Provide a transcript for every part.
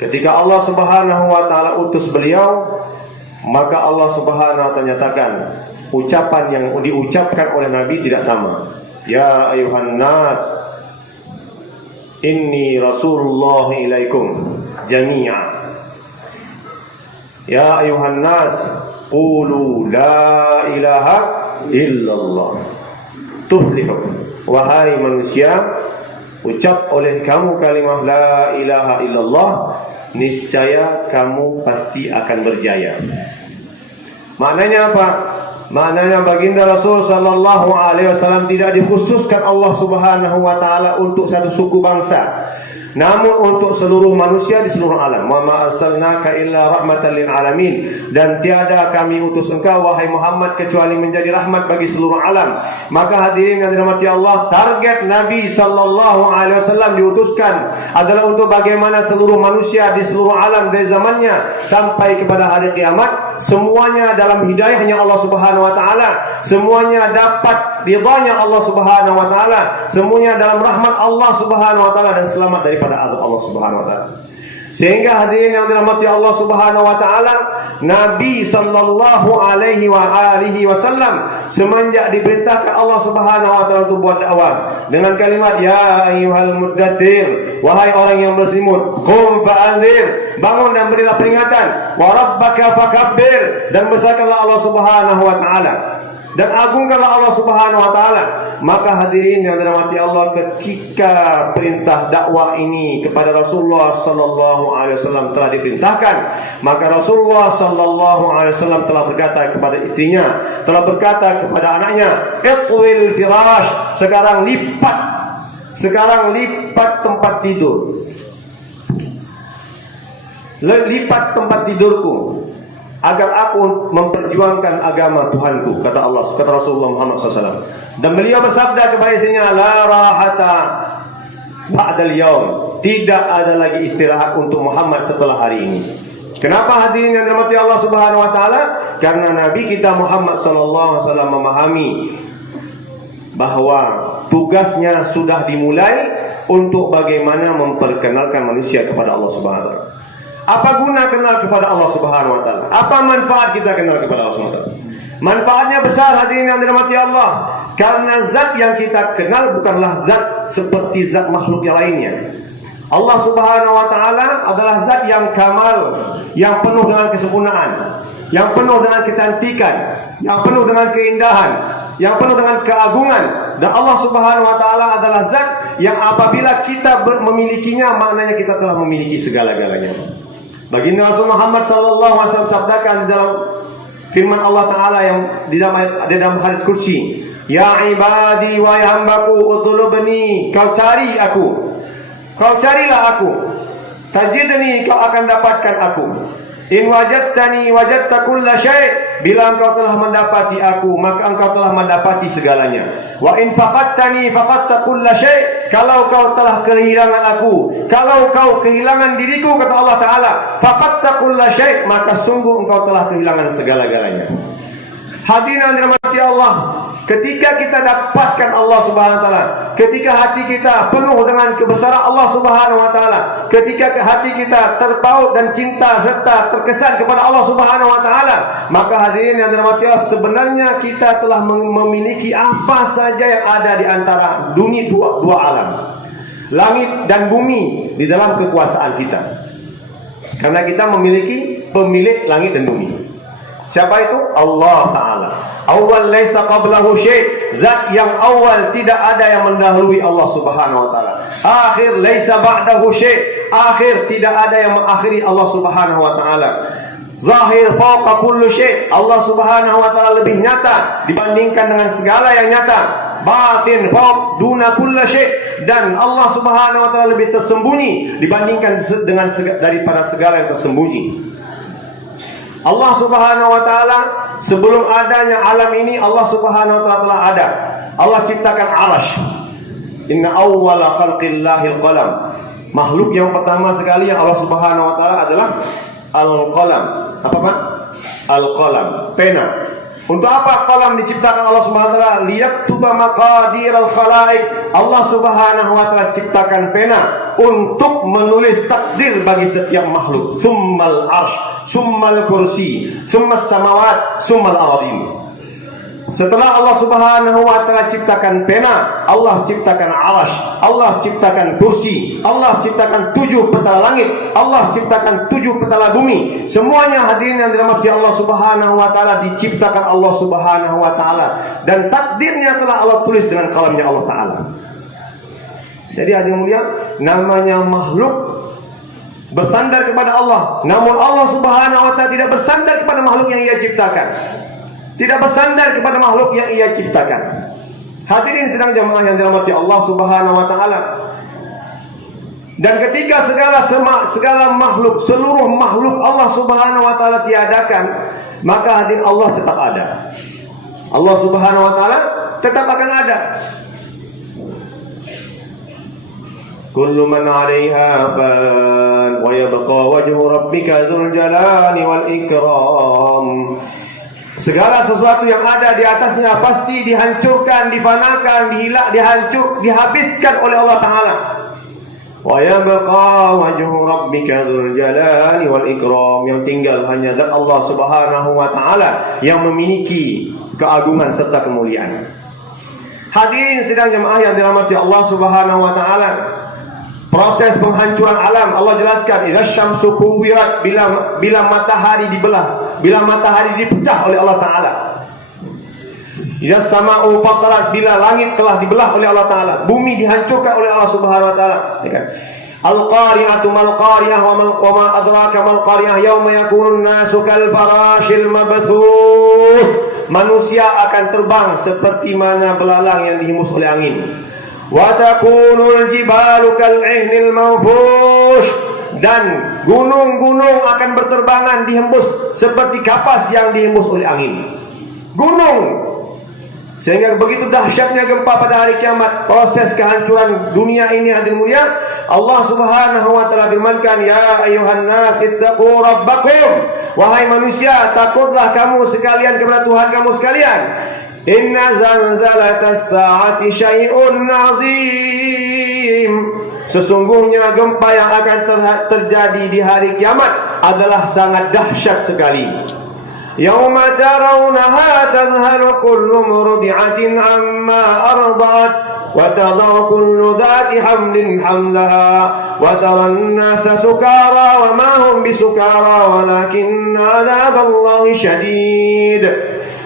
Ketika Allah Subhanahu wa taala utus beliau, maka Allah Subhanahu wa taala nyatakan ucapan yang diucapkan oleh Nabi tidak sama. Ya ayuhan nas, inni Rasulullah ilaikum jami'a. Ya ayuhan nas, qulu la ilaha illallah tuflihu. Wahai manusia, ucap oleh kamu kalimah la ilaha illallah, niscaya kamu pasti akan berjaya. Maknanya apa? Maknanya baginda Rasul sallallahu alaihi wasallam tidak dikhususkan Allah Subhanahu wa taala untuk satu suku bangsa, namun untuk seluruh manusia di seluruh alam. Wa ma arsalnaka illa rahmatan lil alamin. Dan tiada kami utus engkau wahai Muhammad kecuali menjadi rahmat bagi seluruh alam. Maka hadirin yang dirahmati Allah, target Nabi sallallahu alaihi wasallam diutuskan adalah untuk bagaimana seluruh manusia di seluruh alam dari zamannya sampai kepada hari kiamat semuanya dalam hidayahnya Allah Subhanahu wa taala, semuanya dapat ridhanya Allah Subhanahu wa taala, semuanya dalam rahmat Allah Subhanahu wa taala dan selamat daripada azab Allah Subhanahu wa taala. Sehingga hadirin yang dirahmati Allah Subhanahu wa taala, Nabi sallallahu alaihi wasallam semenjak diperintahkan Allah Subhanahu wa taala untuk buat dakwah dengan kalimat ya ayyuhal muddatsir, wahai orang yang berselimut, qum fa'anzir, bangun dan berilah peringatan, wa rabbaka fakabbir, dan besarkanlah Allah Subhanahu wa taala dan agungkanlah Allah Subhanahu wa taala. Maka hadirin yang dirahmati Allah, ketika perintah dakwah ini kepada Rasulullah sallallahu alaihi wasallam telah diperintahkan, maka Rasulullah sallallahu alaihi wasallam telah berkata kepada istrinya, telah berkata kepada anaknya, iqwil firash, sekarang lipat tempat tidur. Lipat tempat tidurku agar aku memperjuangkan agama Tuhanku, kata Allah, kata Rasulullah Muhammad SAW. Dan beliau bersabda kepada istrinya, la rahata ba'dal yaum, tidak ada lagi istirahat untuk Muhammad setelah hari ini. Kenapa hadirin yang dirahmati Allah Subhanahu wa taala? Karena Nabi kita Muhammad sallallahu alaihi wasallam memahami bahwa tugasnya sudah dimulai untuk bagaimana memperkenalkan manusia kepada Allah Subhanahu wa taala. Apa guna kenal kepada Allah Subhanahu wa taala? Apa manfaat kita kenal kepada Allah Subhanahu wa taala? Manfaatnya besar hadirin yang dirahmati Allah, karena zat yang kita kenal bukanlah zat seperti zat makhluk yang lainnya. Allah Subhanahu wa taala adalah zat yang kamal, yang penuh dengan kesempurnaan, yang penuh dengan kecantikan, yang penuh dengan keindahan, yang penuh dengan keagungan. Dan Allah Subhanahu wa taala adalah zat yang apabila kita memilikinya, maknanya kita telah memiliki segala-galanya. Baginda Rasul Muhammad sallallahu alaihi wasallam sabdakan dalam firman Allah taala yang di dalam hadis kursi, ya ibadi wa ya hambaku utlubni, kau cari aku, kau carilah aku, tajidni, kau akan dapatkan aku. In wajadtani wajadta kulla syai', bila engkau telah mendapati aku, maka engkau telah mendapati segalanya. Wa in faqadtani faqadta kulla syai', kalau kau telah kehilangan aku, kalau kau kehilangan diriku, kata Allah taala, faqadta kulla syai', maka sungguh engkau telah kehilangan segala-galanya. Hadirin yang dirahmati Allah, ketika kita dapatkan Allah Subhanahu wa taala, ketika hati kita penuh dengan kebesaran Allah Subhanahu wa taala, ketika hati kita terpaut dan cinta serta terkesan kepada Allah Subhanahu wa taala, maka hadirin yang dirahmati Allah, sebenarnya kita telah memiliki apa saja yang ada di antara dunia dua alam, langit dan bumi, di dalam kekuasaan kita. Karena kita memiliki pemilik langit dan bumi. Siapa itu? Allah Ta'ala. Awal laisa qablahu syai', zat yang awal tidak ada yang mendahului Allah Subhanahu wa taala. Akhir laisa ba'dahu syai', akhir tidak ada yang mengakhiri Allah Subhanahu wa taala. Zahir fawqa kulli syai', Allah Subhanahu wa taala lebih nyata dibandingkan dengan segala yang nyata. Batin fawq duna kulli syai', dan Allah Subhanahu wa taala lebih tersembunyi dibandingkan dengan daripada segala yang tersembunyi. Allah Subhanahu wa taala sebelum adanya alam ini, Allah Subhanahu wa taala telah ada. Allah ciptakan arash. Inna awwala khalqillahil qalam. Makhluk yang pertama sekali yang Allah Subhanahu wa taala adalah al-qalam. Apa Pak? Al-qalam, pena. Untuk apa qalam diciptakan Allah Subhanahu wa taala? Liyaktuba maqadiral khalaik. Allah Subhanahu wa taala ciptakan pena untuk menulis takdir bagi setiap makhluk. Tsummal arsy, tsummal kursi, tsummas samawat, tsummal aradin. Setelah Allah Subhanahu wa taala ciptakan pena, Allah ciptakan arasy, Allah ciptakan kursi, Allah ciptakan 7 petala langit, Allah ciptakan 7 petala bumi. Semuanya hadirin yang dirahmati Allah Subhanahu wa taala diciptakan Allah Subhanahu wa taala, dan takdirnya telah Allah tulis dengan kalamnya Allah taala. Jadi hadirin mulia, namanya makhluk bersandar kepada Allah, namun Allah Subhanahu wa taala tidak bersandar kepada makhluk yang Ia ciptakan. Tidak bersandar kepada makhluk yang Ia ciptakan. Hadirin sedang jamaah yang dirahmati Allah Subhanahu wa taala. Dan ketika segala makhluk, seluruh makhluk Allah Subhanahu wa taala tiadakan, maka hadirin Allah tetap ada. Allah Subhanahu wa taala tetap akan ada. Kullu man 'alaiha fan wa yabqa wajhu rabbika dzul jalali wal ikram. Segala sesuatu yang ada di atasnya pasti dihancurkan, difanakan, dihabiskan oleh Allah Ta'ala. Wa yabqa wajhu rabbika dzul jalali wal ikram. Yang tinggal hanya zat Allah Subhanahu wa taala yang memiliki keagungan serta kemuliaan. Hadirin sidang jemaah yang dirahmati Allah Subhanahu wa taala. Proses penghancuran alam Allah jelaskan, idza syamsu kuwirat, bila matahari dibelah, bila matahari dipecah oleh Allah Taala. Idza sama'u fatarat, bila langit telah dibelah oleh Allah Taala, bumi dihancurkan oleh Allah Subhanahu wa taala. Al-qari'atu mal qari'ah wa ma adraka mal qari'ah yauma yakunun nasu kal farashil mabthuth. Manusia akan terbang seperti mana belalang yang dihembus oleh angin. Wa takunul jibalu kal'ihnil manfush, dan gunung-gunung akan berterbangan dihembus seperti kapas yang dihembus oleh angin. Gunung. Sehingga begitu dahsyatnya gempa pada hari kiamat, proses kehancuran dunia ini hadirin mulia. Allah Subhanahu wa taala firmankan, ya ayyuhan nas ittaqu rabbakum. Wahai manusia, takutlah kamu sekalian kepada Tuhan kamu sekalian. Inna zalzalatas sa'ati syai'un 'azim. Sesungguhnya gempa yang akan terjadi di hari kiamat adalah sangat dahsyat sekali. Yauma tarawunaha tadhhalu kullu murdi'atin 'amma arda'at wa tadau kullu dhati hamlin hamlaha wa taran nasa sukara wa ma hum bisukara walakinna 'adzaballahi syadid.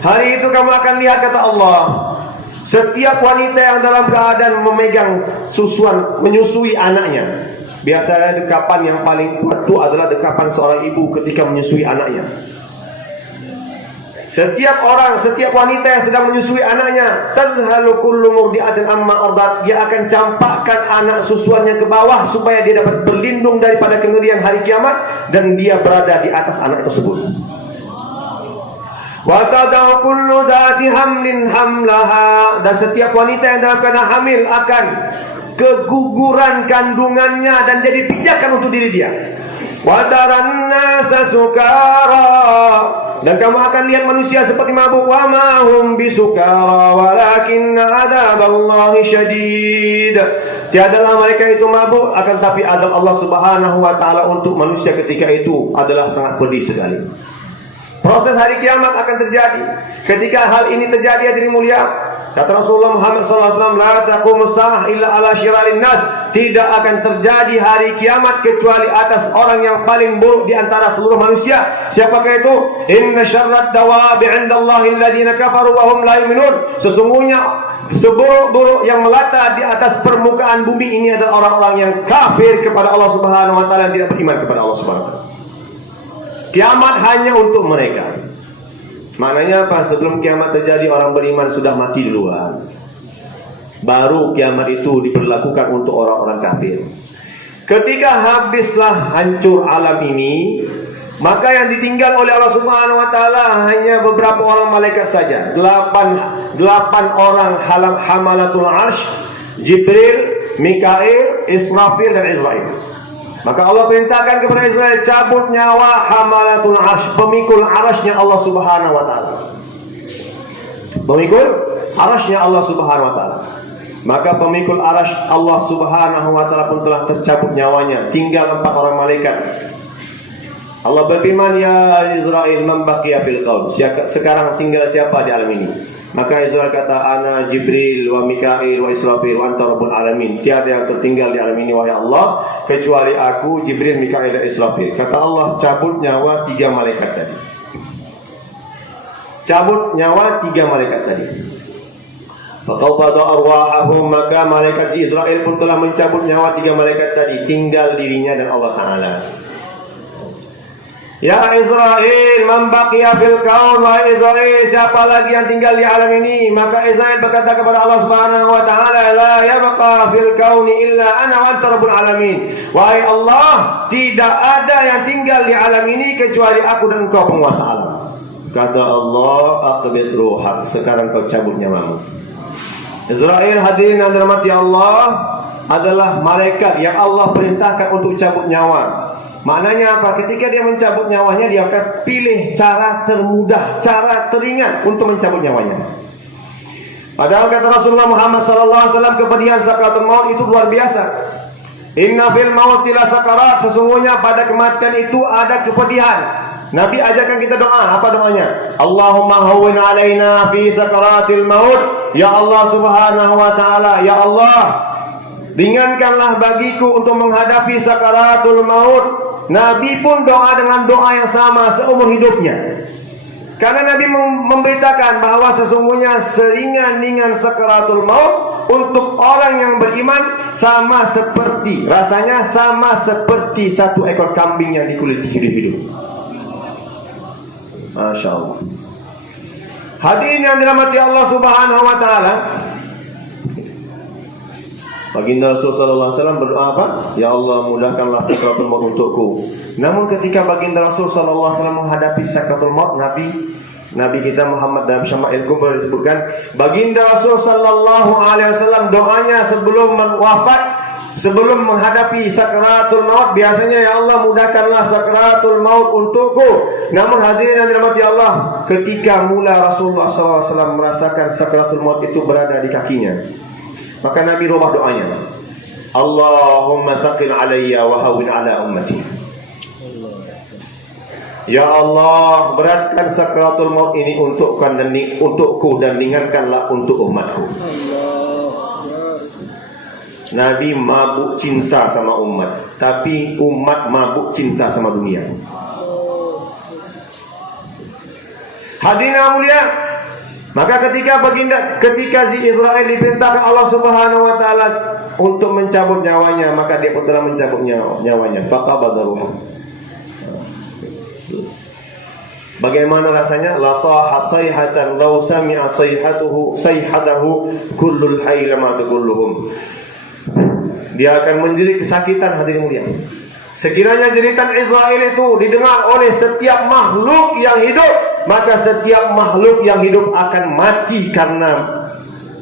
Hari itu kamu akan lihat, kata Allah, setiap wanita yang dalam keadaan memegang susuan, menyusui anaknya. Biasanya dekapan yang paling kuat itu adalah dekapan seorang ibu ketika menyusui anaknya. Setiap wanita yang sedang menyusui anaknya, tadhhalu kullu murdi'atin amma ardat, dia akan campakkan anak susuannya ke bawah supaya dia dapat berlindung daripada kengerian hari kiamat, dan dia berada di atas anak tersebut. Wa tadau kullu dhati hamlin hamlaha, dan setiap wanita yang dalam keadaan hamil akan keguguran kandungannya dan jadi pijakan untuk diri dia. Wa taran nasa sukara, dan kamu akan lihat manusia seperti mabuk. Wa ma hum bisukara walakinna adzaballahi syadid. Tiadalah mereka itu mabuk, akan tapi azab Allah Subhanahu wa taala untuk manusia ketika itu adalah sangat pedih sekali. Proses hari kiamat akan terjadi. Ketika hal ini terjadi hadirin mulia, kata Rasulullah Muhammad SAW, la taqumus sa'ah illa ala syirarin nas. Tidak akan terjadi hari kiamat kecuali atas orang yang paling buruk di antara seluruh manusia. Siapakah itu? Inna syarrad dawabi 'indallahi alladziina kafaru wa hum la yu'minun. Sesungguhnya seburuk-buruk yang melata di atas permukaan bumi ini adalah orang-orang yang kafir kepada Allah Subhanahu wa taala, yang tidak beriman kepada Allah Subhanahu wa taala. Kiamat hanya untuk mereka. Maknanya apa? Sebelum kiamat terjadi, orang beriman sudah mati duluan. Baru kiamat itu diberlakukan untuk orang-orang kafir. Ketika habislah hancur alam ini, maka yang ditinggal oleh Allah Subhanahu wa taala hanya beberapa orang malaikat saja. 8 orang hamalatul arsy, Jibril, Mikail, Israfil dan Israil. Maka Allah perintahkan kepada Israel, cabut nyawa hamalatul arsy, pemikul arasy-Nya Allah Subhanahu wa taala. Pemikul arasy-Nya Allah Subhanahu wa taala. Maka pemikul arasy Allah Subhanahu wa taala pun telah tercabut nyawanya, tinggal 4 orang malaikat. Allah berfirman, ya Israel, man baqiya fil qaum. Sekarang tinggal siapa di alam ini? Maka Israel kata, ana Jibril wa Mikail wa Israfil wa anta rabbul alamin. Tiada yang tertinggal di alam ini wahai Allah kecuali aku, Jibril, Mikail dan Israfil. Kata Allah, cabut nyawa 3 malaikat tadi. Cabut nyawa 3 malaikat tadi. Faqabada arwahahum, maka malaikat di Israel pun telah mencabut nyawa 3 malaikat tadi. Tinggal dirinya dan Allah Ta'ala. Ya Israel, man baqiya fil kaun. Wahai Israel, siapa lagi yang tinggal di alam ini? Maka Israel berkata kepada Allah Subhanahu wa taala, la yabqa fil kauni illa ana wa anta rabbul alamin. Wahai Allah, tidak ada yang tinggal di alam ini kecuali aku dan engkau penguasa alam. Kata Allah, aqbid ruhak, sekarang kau cabut nyawamu. Israel, hadirin yang dirahmati Allah, adalah malaikat yang Allah perintahkan untuk cabut nyawa. Maknanya apa? Ketika dia mencabut nyawanya, dia akan pilih cara termudah, cara teringan untuk mencabut nyawanya. Padahal kata Rasulullah Muhammad SAW, kepedihan sakaratul maut itu luar biasa. Inna fil mauti la sakarat, sesungguhnya pada kematian itu ada kepedihan. Nabi ajarkan kita doa. Apa doanya? Allahumma hawwin alaina fi sakaratil maut. Ya Allah Subhanahu wa taala, ya Allah, ringankanlah bagiku untuk menghadapi sakaratul maut. Nabi pun doa dengan doa yang sama seumur hidupnya. Karena Nabi memberitakan bahwa sesungguhnya seringan-ringan sakaratul maut untuk orang yang beriman sama seperti, rasanya sama seperti 1 ekor kambing yang dikuliti hidup-hidup. Masya Allah. Hadirin yang dirahmati Allah Subhanahu wa taala, baginda Rasulullah SAW berdoa apa? Ya Allah, mudahkanlah sakaratul maut untukku. Namun ketika baginda Rasulullah SAW menghadapi sakaratul maut, Nabi kita Muhammad dalam Syama'il Kubra disebutkan, baginda Rasulullah SAW doanya sebelum wafat, sebelum menghadapi sakaratul maut, biasanya, ya Allah, mudahkanlah sakaratul maut untukku. Namun hadirin yang dirahmati Allah, ketika mula Rasulullah SAW merasakan sakaratul maut itu berada di kakinya, maka Nabi rubah doanya. Allahumma taqil alayya wa hawwin ala ummati. Ya Allah, beratkan sakaratul maut ini untukku dan ringankanlah untuk umatku. Nabi mabuk cinta sama umat, tapi umat mabuk cinta sama dunia. Hadirin yang mulia, maka ketika si Israel diperintahkan Allah Subhanahu wa taala untuk mencabut nyawanya, maka dia pun telah mencabut nyawanya. Faqabada ruhah. Bagaimana rasanya? La saha sayhatan law sami'a sayhatahu kullul hayy lama kulluhum. Dia akan menjerit kesakitan, hadirin mulia. Sekiranya jeritan Israel itu didengar oleh setiap makhluk yang hidup, maka setiap makhluk yang hidup akan mati karena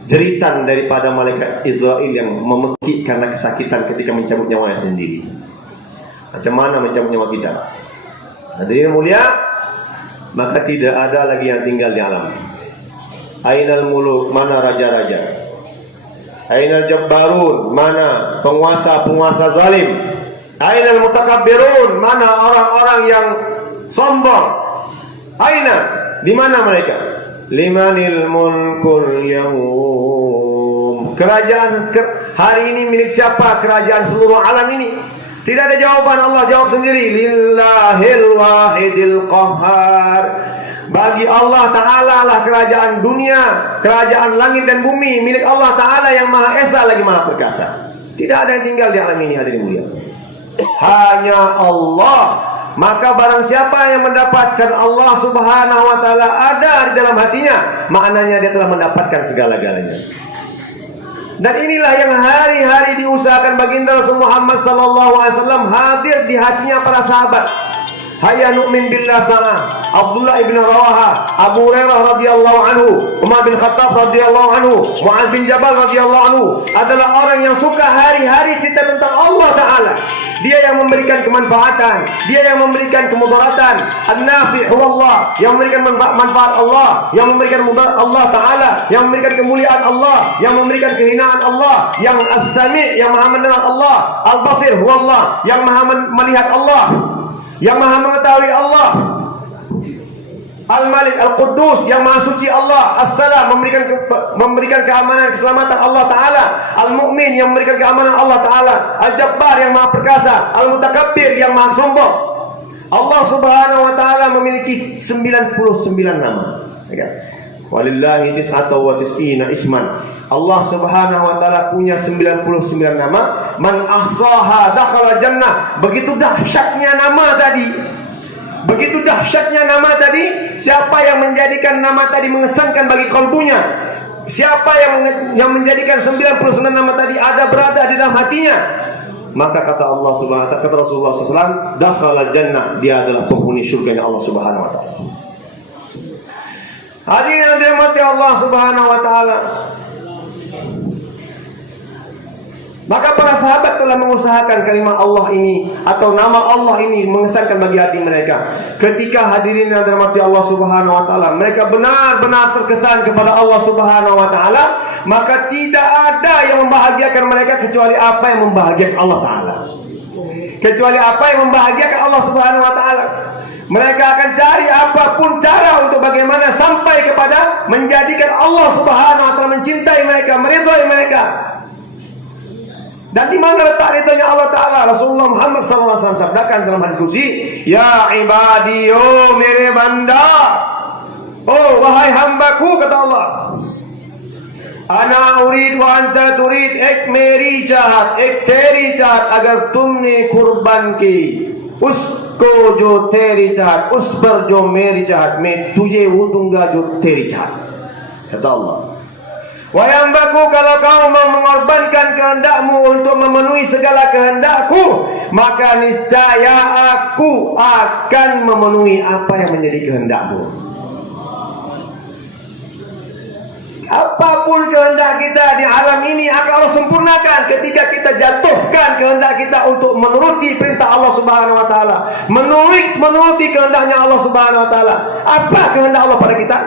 jeritan daripada malaikat Israel yang memetik karena kesakitan ketika mencabut nyawanya sendiri. Macam mana mencabut nyawa kita? Hadirin mulia, maka tidak ada lagi yang tinggal di alam. Ainal muluk, mana raja-raja? Ainal jabbarun, mana penguasa-penguasa zalim? Ainal mutakabbirun, mana orang-orang yang sombong? Aina, di mana mereka? Limanil mulkul yawm. Kerajaan hari ini milik siapa? Kerajaan seluruh alam ini. Tidak ada jawaban, Allah jawab sendiri. Lillahil wahidil qahhar. Bagi Allah Ta'ala lah kerajaan dunia, kerajaan langit dan bumi, milik Allah Ta'ala yang Maha Esa lagi Maha Perkasa. Tidak ada yang tinggal di alam ini, hadirin mulia. Hanya Allah. Maka barang siapa yang mendapatkan Allah Subhanahu wa taala ada di dalam hatinya, maknanya dia telah mendapatkan segala-galanya. Dan inilah yang hari-hari diusahakan baginda Rasul Muhammad sallallahu alaihi wasallam hadir di hatinya para sahabat. Hayya nu'min billah sana. Abdullah ibn Rawaha, Abu Hurairah radhiyallahu anhu, Umar bin Khattab radhiyallahu anhu, Mu'adz bin Jabal radhiyallahu anhu adalah orang yang suka hari-hari cerita tentang Allah Ta'ala. Dia yang memberikan kemanfaatan, dia yang memberikan kemudaratan. An-Nafi' huwa Allah, yang memberikan manfaat Allah, yang memberikan mudarat Allah Ta'ala, yang memberikan kemuliaan Allah, yang memberikan kehinaan Allah, yang As-Sami', yang maha mendengar Allah, Al-Basir huwa Allah, yang maha melihat Allah, yang maha mengetahui Allah, Al-Malik, Al-Quddus, yang maha suci Allah, As-Salam, memberikan keamanan, keselamatan Allah Ta'ala, Al-Mu'min, yang memberikan keamanan Allah Ta'ala, Al-Jabbar, yang maha perkasa, Al-Mutakabbir, yang maha sombong. Allah Subhanahu wa Ta'ala memiliki 99 nama. Walillahi tis'atu wa tis'ina isman. Allah Subhanahu wa Ta'ala punya 99 nama. Man ahsaha dakhala jannah. Begitu dahsyatnya nama tadi. Begitu dahsyatnya nama tadi, siapa yang menjadikan nama tadi mengesankan bagi kalbunya, siapa yang menjadikan 99 nama tadi berada di dalam hatinya, maka kata Allah Subhanahu wa Ta'ala, kata Rasulullah SAW, dakhala jannah, dia adalah penghuni surganya Allah Subhanahu wa Ta'ala. Hadirin yang dirahmati Allah Subhanahu wa Ta'ala, maka para sahabat telah mengusahakan kalimat Allah ini atau nama Allah ini mengesankan bagi hati mereka. Ketika hadirin yang dirahmati Allah Subhanahu wa Ta'ala, mereka benar-benar terkesan kepada Allah Subhanahu wa Ta'ala, maka tidak ada yang membahagiakan mereka kecuali apa yang membahagiakan Allah Ta'ala. Kecuali apa yang membahagiakan Allah Subhanahu wa Ta'ala. Mereka akan cari apapun cara untuk bagaimana sampai kepada menjadikan Allah Subhanahu wa Ta'ala mencintai mereka, meridhai mereka. Dan di mana letak ridhonya Allah Ta'ala? Rasulullah Muhammad SAW sabdakan dalam hadis qudsi, ya ibadi, oh mere banda, oh wahai hambaku, kata Allah, ana urid wa anta turid, ek meri chahat, ek teri chahat, agar tumne kurban ki, usko jo teri chahat, us par jo meri chahat, मैं तुझे वो दूंगा जो तेरी चाहत, kata Allah. Wahai hambaku, kalau kau mau mengorbankan kehendakmu untuk memenuhi segala kehendakku, maka niscaya aku akan memenuhi apa yang menjadi kehendakmu. Apapun kehendak kita di alam ini akan Allah sempurnakan ketika kita jatuhkan kehendak kita untuk menuruti perintah Allah Subhanahu wa Ta'ala, menuruti kehendaknya Allah Subhanahu wa Ta'ala. Apa kehendak Allah pada kita?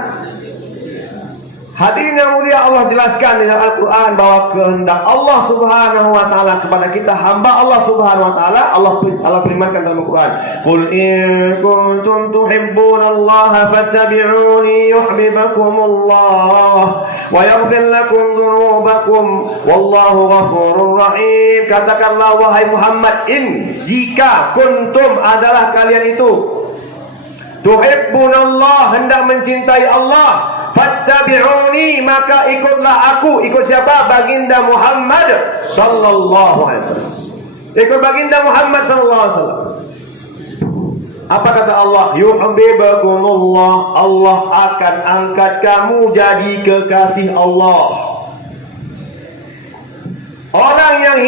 Hadirin yang mulia, Allah jelaskan di dalam Al-Quran bahwa kehendak Allah Subhanahu wa Ta'ala kepada kita, hamba Allah Subhanahu wa Ta'ala, Allah firmankan dalam Al-Quran, qul in kuntum tuhibbunallaha fattabi'uni yuhibbukumullah wa yaghfir lakum dhunubakum wallahu ghafurur rahim. Katakanlah wahai Muhammad, jika kuntum adalah kalian itu tuhibbunallah, hendak mencintai Allah, fattabi'uni, maka ikutlah aku. Ikut siapa? Baginda Muhammad sallallahu alaihi wasallam. Ikut baginda Muhammad sallallahu alaihi wasallam. Apa kata Allah? Yuhibbukumullah, Allah akan angkat kamu jadi kekasih Allah. Orang yang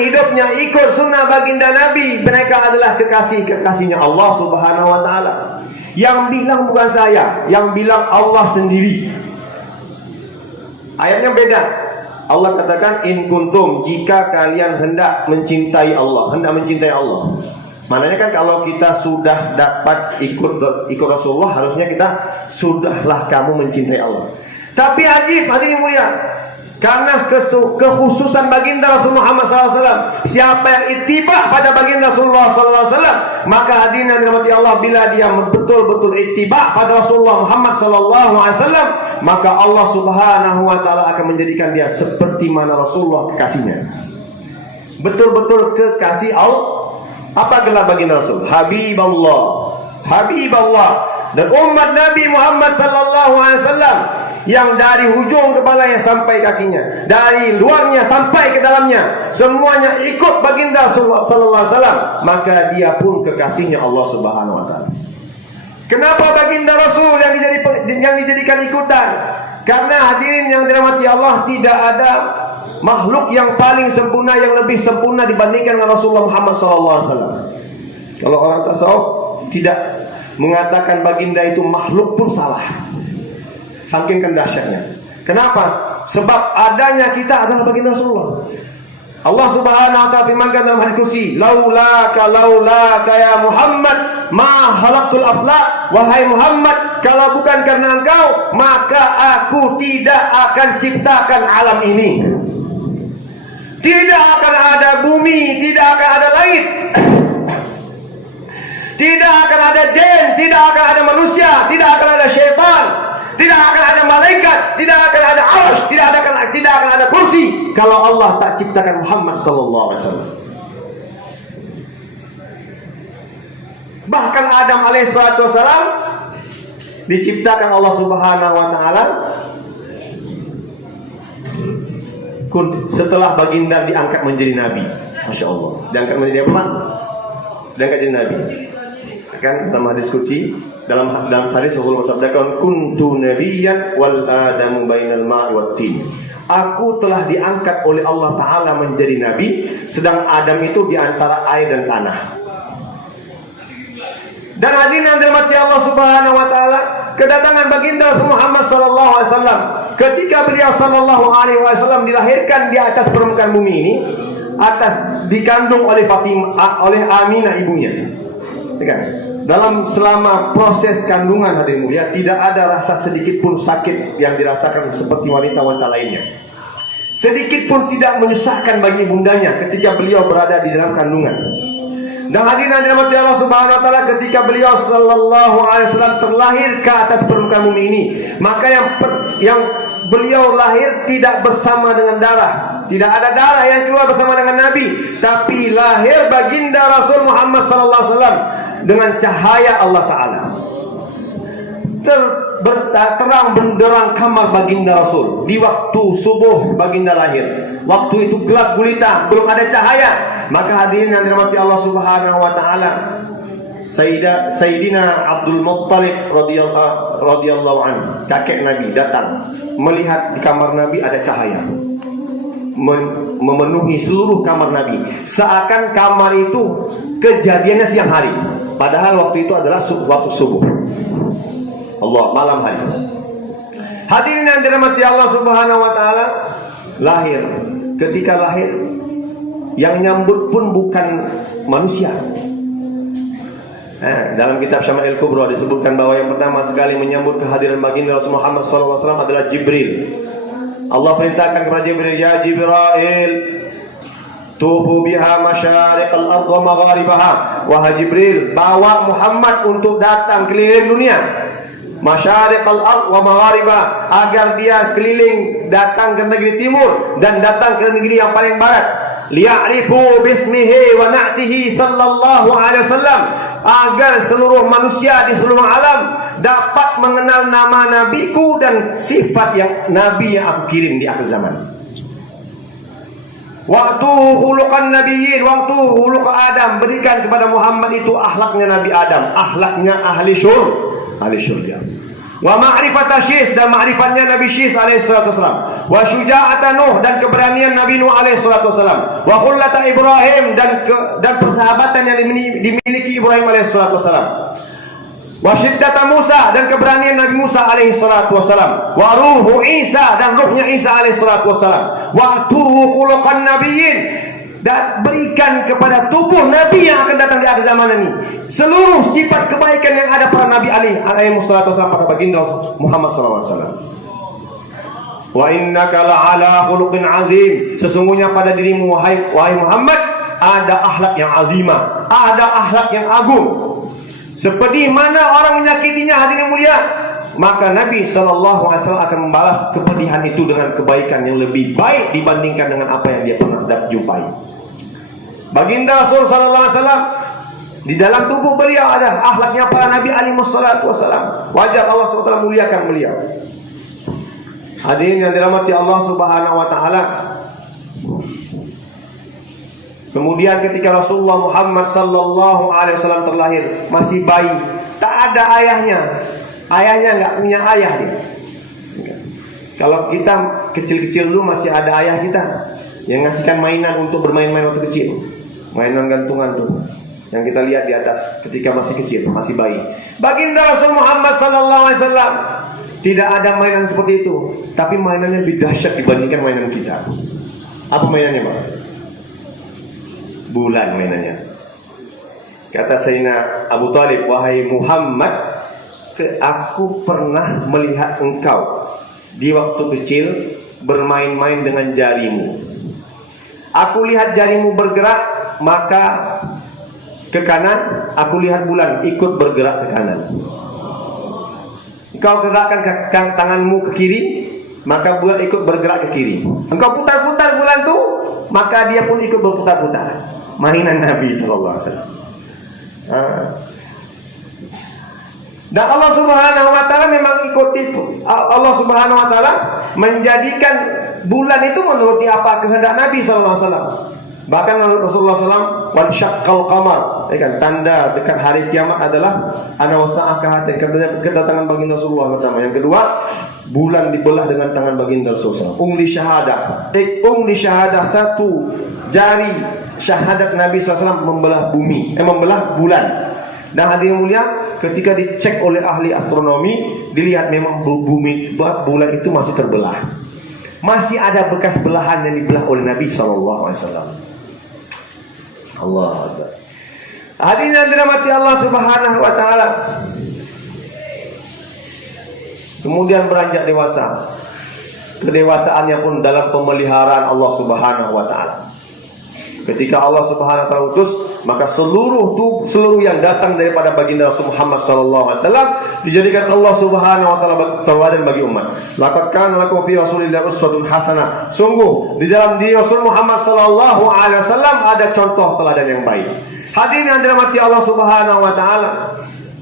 hidupnya ikut sunnah baginda Nabi, mereka adalah kekasihnya Allah Subhanahu wa Ta'ala. Yang bilang bukan saya, yang bilang Allah sendiri. Ayatnya beda. Allah katakan in kuntum, jika kalian hendak mencintai Allah, Maknanya kan kalau kita sudah dapat ikut Rasulullah, harusnya kita sudahlah kamu mencintai Allah. Tapi ajib, hadirin mulia, karena kekhususan baginda Rasulullah Muhammad SAW, siapa yang ittiba pada baginda Rasulullah SAW, maka hadirin yang dirahmati Allah, bila dia betul-betul ittiba pada Rasulullah Muhammad SAW, maka Allah Subhanahu wa Ta'ala akan menjadikan dia seperti mana Rasulullah kekasihnya. Betul-betul kekasih Allah. Apa gelar baginda Rasul? Habibullah. Dan umat Nabi Muhammad SAW yang dari hujung kepalanya sampai kakinya, dari luarnya sampai ke dalamnya, semuanya ikut baginda sallallahu alaihi wasallam, maka dia pun kekasihnya Allah Subhanahu wa Ta'ala. Kenapa baginda Rasul yang dijadikan ikutan? Karena hadirin yang dirahmati Allah, tidak ada makhluk yang paling sempurna, yang lebih sempurna dibandingkan dengan Rasulullah Muhammad sallallahu alaihi wasallam. Kalau orang tasawuf tidak mengatakan baginda itu makhluk pun salah. Saking dahsyatnya. Kenapa? Sebab adanya kita adalah baginda Rasulullah. Allah Subhanahu wa ta'ala firmankan dalam hadis qudsi, laulaka ya Muhammad ma khalaqtul aflaq. Wahai Muhammad, kalau bukan karena engkau, maka aku tidak akan ciptakan alam ini. Tidak akan ada bumi, tidak akan ada langit. Tidak akan ada jin, tidak akan ada manusia, tidak akan ada syaitan, tidak akan ada malaikat, tidak akan ada arsy, tidak akan ada kursi kalau Allah tak ciptakan Muhammad sallallahu alaihi wasallam. Bahkan Adam alaihissalatu wasallam diciptakan Allah Subhanahu wa taala setelah baginda diangkat menjadi nabi. Masya Allah. Diangkat menjadi apa? Diangkat jadi nabi. Kan dalam hadis qudsi, dalam hadis Rasulullah bersabdakan, kuntu nabiyyan wal adamu bainal ma'i wat tin. Aku telah diangkat oleh Allah Ta'ala menjadi nabi, sedang Adam itu di antara air dan tanah. Dan hadirin yang dirahmati Allah Subhanahu wa taala, kedatangan baginda Muhammad sallallahu alaihi wasallam ketika beliau sallallahu alaihi wasallam dilahirkan di atas permukaan bumi ini, dikandung oleh Fatimah, oleh Aminah ibunya. Dalam selama proses kandungan hadirin mulia, tidak ada rasa sedikit pun sakit yang dirasakan seperti wanita-wanita lainnya. Sedikit pun tidak menyusahkan bagi bundanya ketika beliau berada di dalam kandungan. Dan hadirin yang dirahmati Allah Subhanahu wa taala, ketika beliau sallallahu alaihi wasallam terlahir ke atas permukaan bumi ini, maka yang beliau lahir tidak bersama dengan darah. Tidak ada darah yang keluar bersama dengan Nabi, tapi lahir baginda Rasul Muhammad sallallahu alaihi wasallam dengan cahaya Allah Ta'ala. Terang benderang kamar baginda Rasul di waktu subuh baginda lahir. Waktu itu gelap gulita, belum ada cahaya. Maka hadirin yang dirahmati Allah Subhanahu wa taala, Sayyidina Abdul Muttalib radhiyallahu anhu, kakek Nabi, datang melihat di kamar Nabi ada cahaya memenuhi seluruh kamar Nabi, seakan kamar itu kejadiannya siang hari, padahal waktu itu adalah waktu subuh. Allah, malam hari. Hadirin yang dirahmati Allah Subhanahu wa taala, lahir. Ketika lahir, yang nyambut pun bukan manusia. Dalam kitab Syama'il Kubra disebutkan bahwa yang pertama sekali menyambut kehadiran baginda Rasul Muhammad SAW adalah Jibril. Allah perintahkan kepada Jibril, ya Jibril, tufu biha masyariqal ardh wa magharibaha. Wahai Jibril, bawa Muhammad untuk datang keliling dunia. Masyariqal ardh wa magharibaha, agar dia keliling, datang ke negeri timur dan datang ke negeri yang paling barat. Liya'rifu bismihi wa na'tihi sallallahu alaihi wasallam, agar seluruh manusia di seluruh alam dapat mengenal nama nabiku dan sifat yang nabi yang aku kirim di akhir zaman. Waktu hulukan nabiyyin, waktu huluk Adam, berikan kepada Muhammad itu akhlaknya Nabi Adam, akhlaknya ahli syurga. Wa ma'rifata Syis, dan ma'rifatnya Nabi Syis alaihi salatu wasalam. Wa syuja'ata Nuh, dan keberanian Nabi Nuh alaihi salatu wasalam. Wa khullata Ibrahim, dan persahabatan yang dimiliki Ibrahim alaihi salatu wasalam. Wa syiddata Musa, dan keberanian Nabi Musa alaihi salatu wasalam. Wa ruhu Isa, dan ruhnya Isa alaihi salatu wasalam. Wa tuhu khuluqan nabiyyin, dan berikan kepada tubuh Nabi yang akan datang di akhir zaman ini seluruh sifat kebaikan yang ada pada Nabi alaihi salatu wasallam, pada baginda Muhammad sallallahu alaihi wasallam. Wa innaka la'ala khuluqin azim, sesungguhnya pada dirimu wahai Muhammad ada akhlak yang azimah, ada akhlak yang agung. Seperti mana orang menyakitinya, hadirin mulia, maka Nabi sallallahu alaihi wasallam akan membalas kepedihan itu dengan kebaikan yang lebih baik dibandingkan dengan apa yang dia pernah jumpai. Baginda Rasul sallallahu alaihi wasallam, di dalam tubuh beliau ada akhlaknya para nabi alaihi wassalatu wassalam. Wajar Allah SWT muliakan beliau. Hadirin yang dirahmati Allah Subhanahu wa taala, kemudian ketika Rasulullah Muhammad sallallahu alaihi wasallam terlahir, masih bayi, tak ada ayahnya. Ayahnya nggak punya ayah dia. Kalau kita kecil-kecil dulu masih ada ayah kita yang ngasihkan mainan untuk bermain-main waktu kecil, mainan gantungan tuh. yang kita lihat di atas ketika masih kecil, masih bayi. Baginda Rasul Muhammad sallallahu alaihi wasallam tidak ada mainan seperti itu, tapi mainannya lebih dahsyat dibandingkan mainan kita. Apa mainannya, Pak? Bulan mainannya. Kata Sayyidina Abu Talib, wahai Muhammad, aku pernah melihat engkau di waktu kecil bermain-main dengan jarimu. Aku lihat jarimu bergerak, maka ke kanan, aku lihat bulan ikut bergerak ke kanan. Engkau gerakkan tanganmu ke kiri, maka bulan ikut bergerak ke kiri. Engkau putar-putar bulan itu, maka dia pun ikut berputar-putar. Mainan Nabi sallallahu alaihi wasallam. Dan Allah Subhanahu wa taala memang ikuti. Allah Subhanahu wa taala menjadikan bulan itu menuruti apa kehendak Nabi sallallahu alaihi wasallam. Bahkan Rasulullah SAW wansyaqqal qamar, tanda dekat hari kiamat adalah ana wasa'ah kahatin, kedatangan baginda Rasulullah pertama. Yang kedua, bulan dibelah dengan tangan baginda Rasulullah. Ungli syahadah, ungli syahadah, satu jari syahadat Nabi SAW membelah bumi, membelah bulan. Dan hadirin mulia, ketika dicek oleh ahli astronomi, dilihat memang bumi bulan itu masih terbelah. Masih ada bekas belahan yang dibelah oleh Nabi SAW. Allah Akbar. Hadirin yang dirahmati Allah Subhanahu wa taala. Kemudian beranjak dewasa. Kedewasaannya pun dalam pemeliharaan Allah Subhanahu wa taala. Ketika Allah Subhanahu wa taala utus, maka seluruh yang datang daripada baginda Rasul Muhammad sallallahu alaihi wasallam dijadikan Allah Subhanahu wa taala tauladan bagi umat. Laqad kana lakum fi Rasulillahi uswatun hasanah. Sungguh di dalam diri Rasul Muhammad sallallahu alaihi wasallam ada contoh teladan yang baik. Hadirin yang dirahmati Allah Subhanahu wa taala,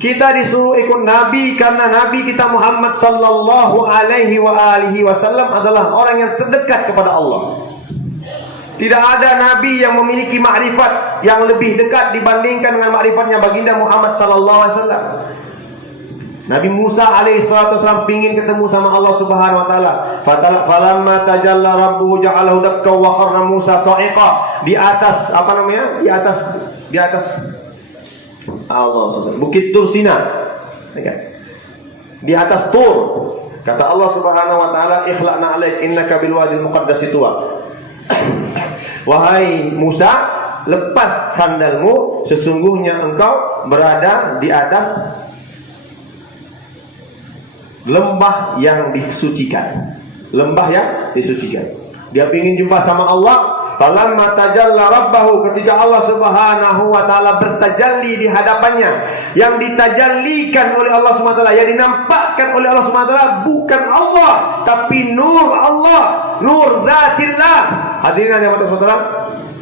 kita disuruh ikut Nabi karena Nabi kita Muhammad sallallahu alaihi wasallam adalah orang yang terdekat kepada Allah. Tidak ada Nabi yang memiliki makrifat yang lebih dekat dibandingkan dengan makrifatnya baginda Muhammad sallallahu alaihi wasallam. Nabi Musa alaihi wasallam ingin ketemu sama Allah Subhanahu wa taala. Falamma tajalla rabbuhu ja'alahu dakka wa kharra Musa sa'iqa. Di atas Di atas Allah Bukit Tur Sina. Di atas Tur. Kata Allah Subhanahu wa taala, "Ikhla'na 'alaik innaka bil wadil muqaddasi tuwa." Wahai Musa, lepas sandalmu, sesungguhnya engkau berada di atas lembah yang disucikan. Lembah yang disucikan. Dia ingin jumpa sama Allah. Falamma tajalla rabbahu, ketika Allah Subhanahu wa taala bertajalli di hadapannya, yang ditajallikan oleh Allah Subhanahu wa taala, yang dinampakkan oleh Allah Subhanahu wa taala bukan Allah, tapi nur Allah, nur zatillah. Hadirin yang Allah Subhanahu wa taala,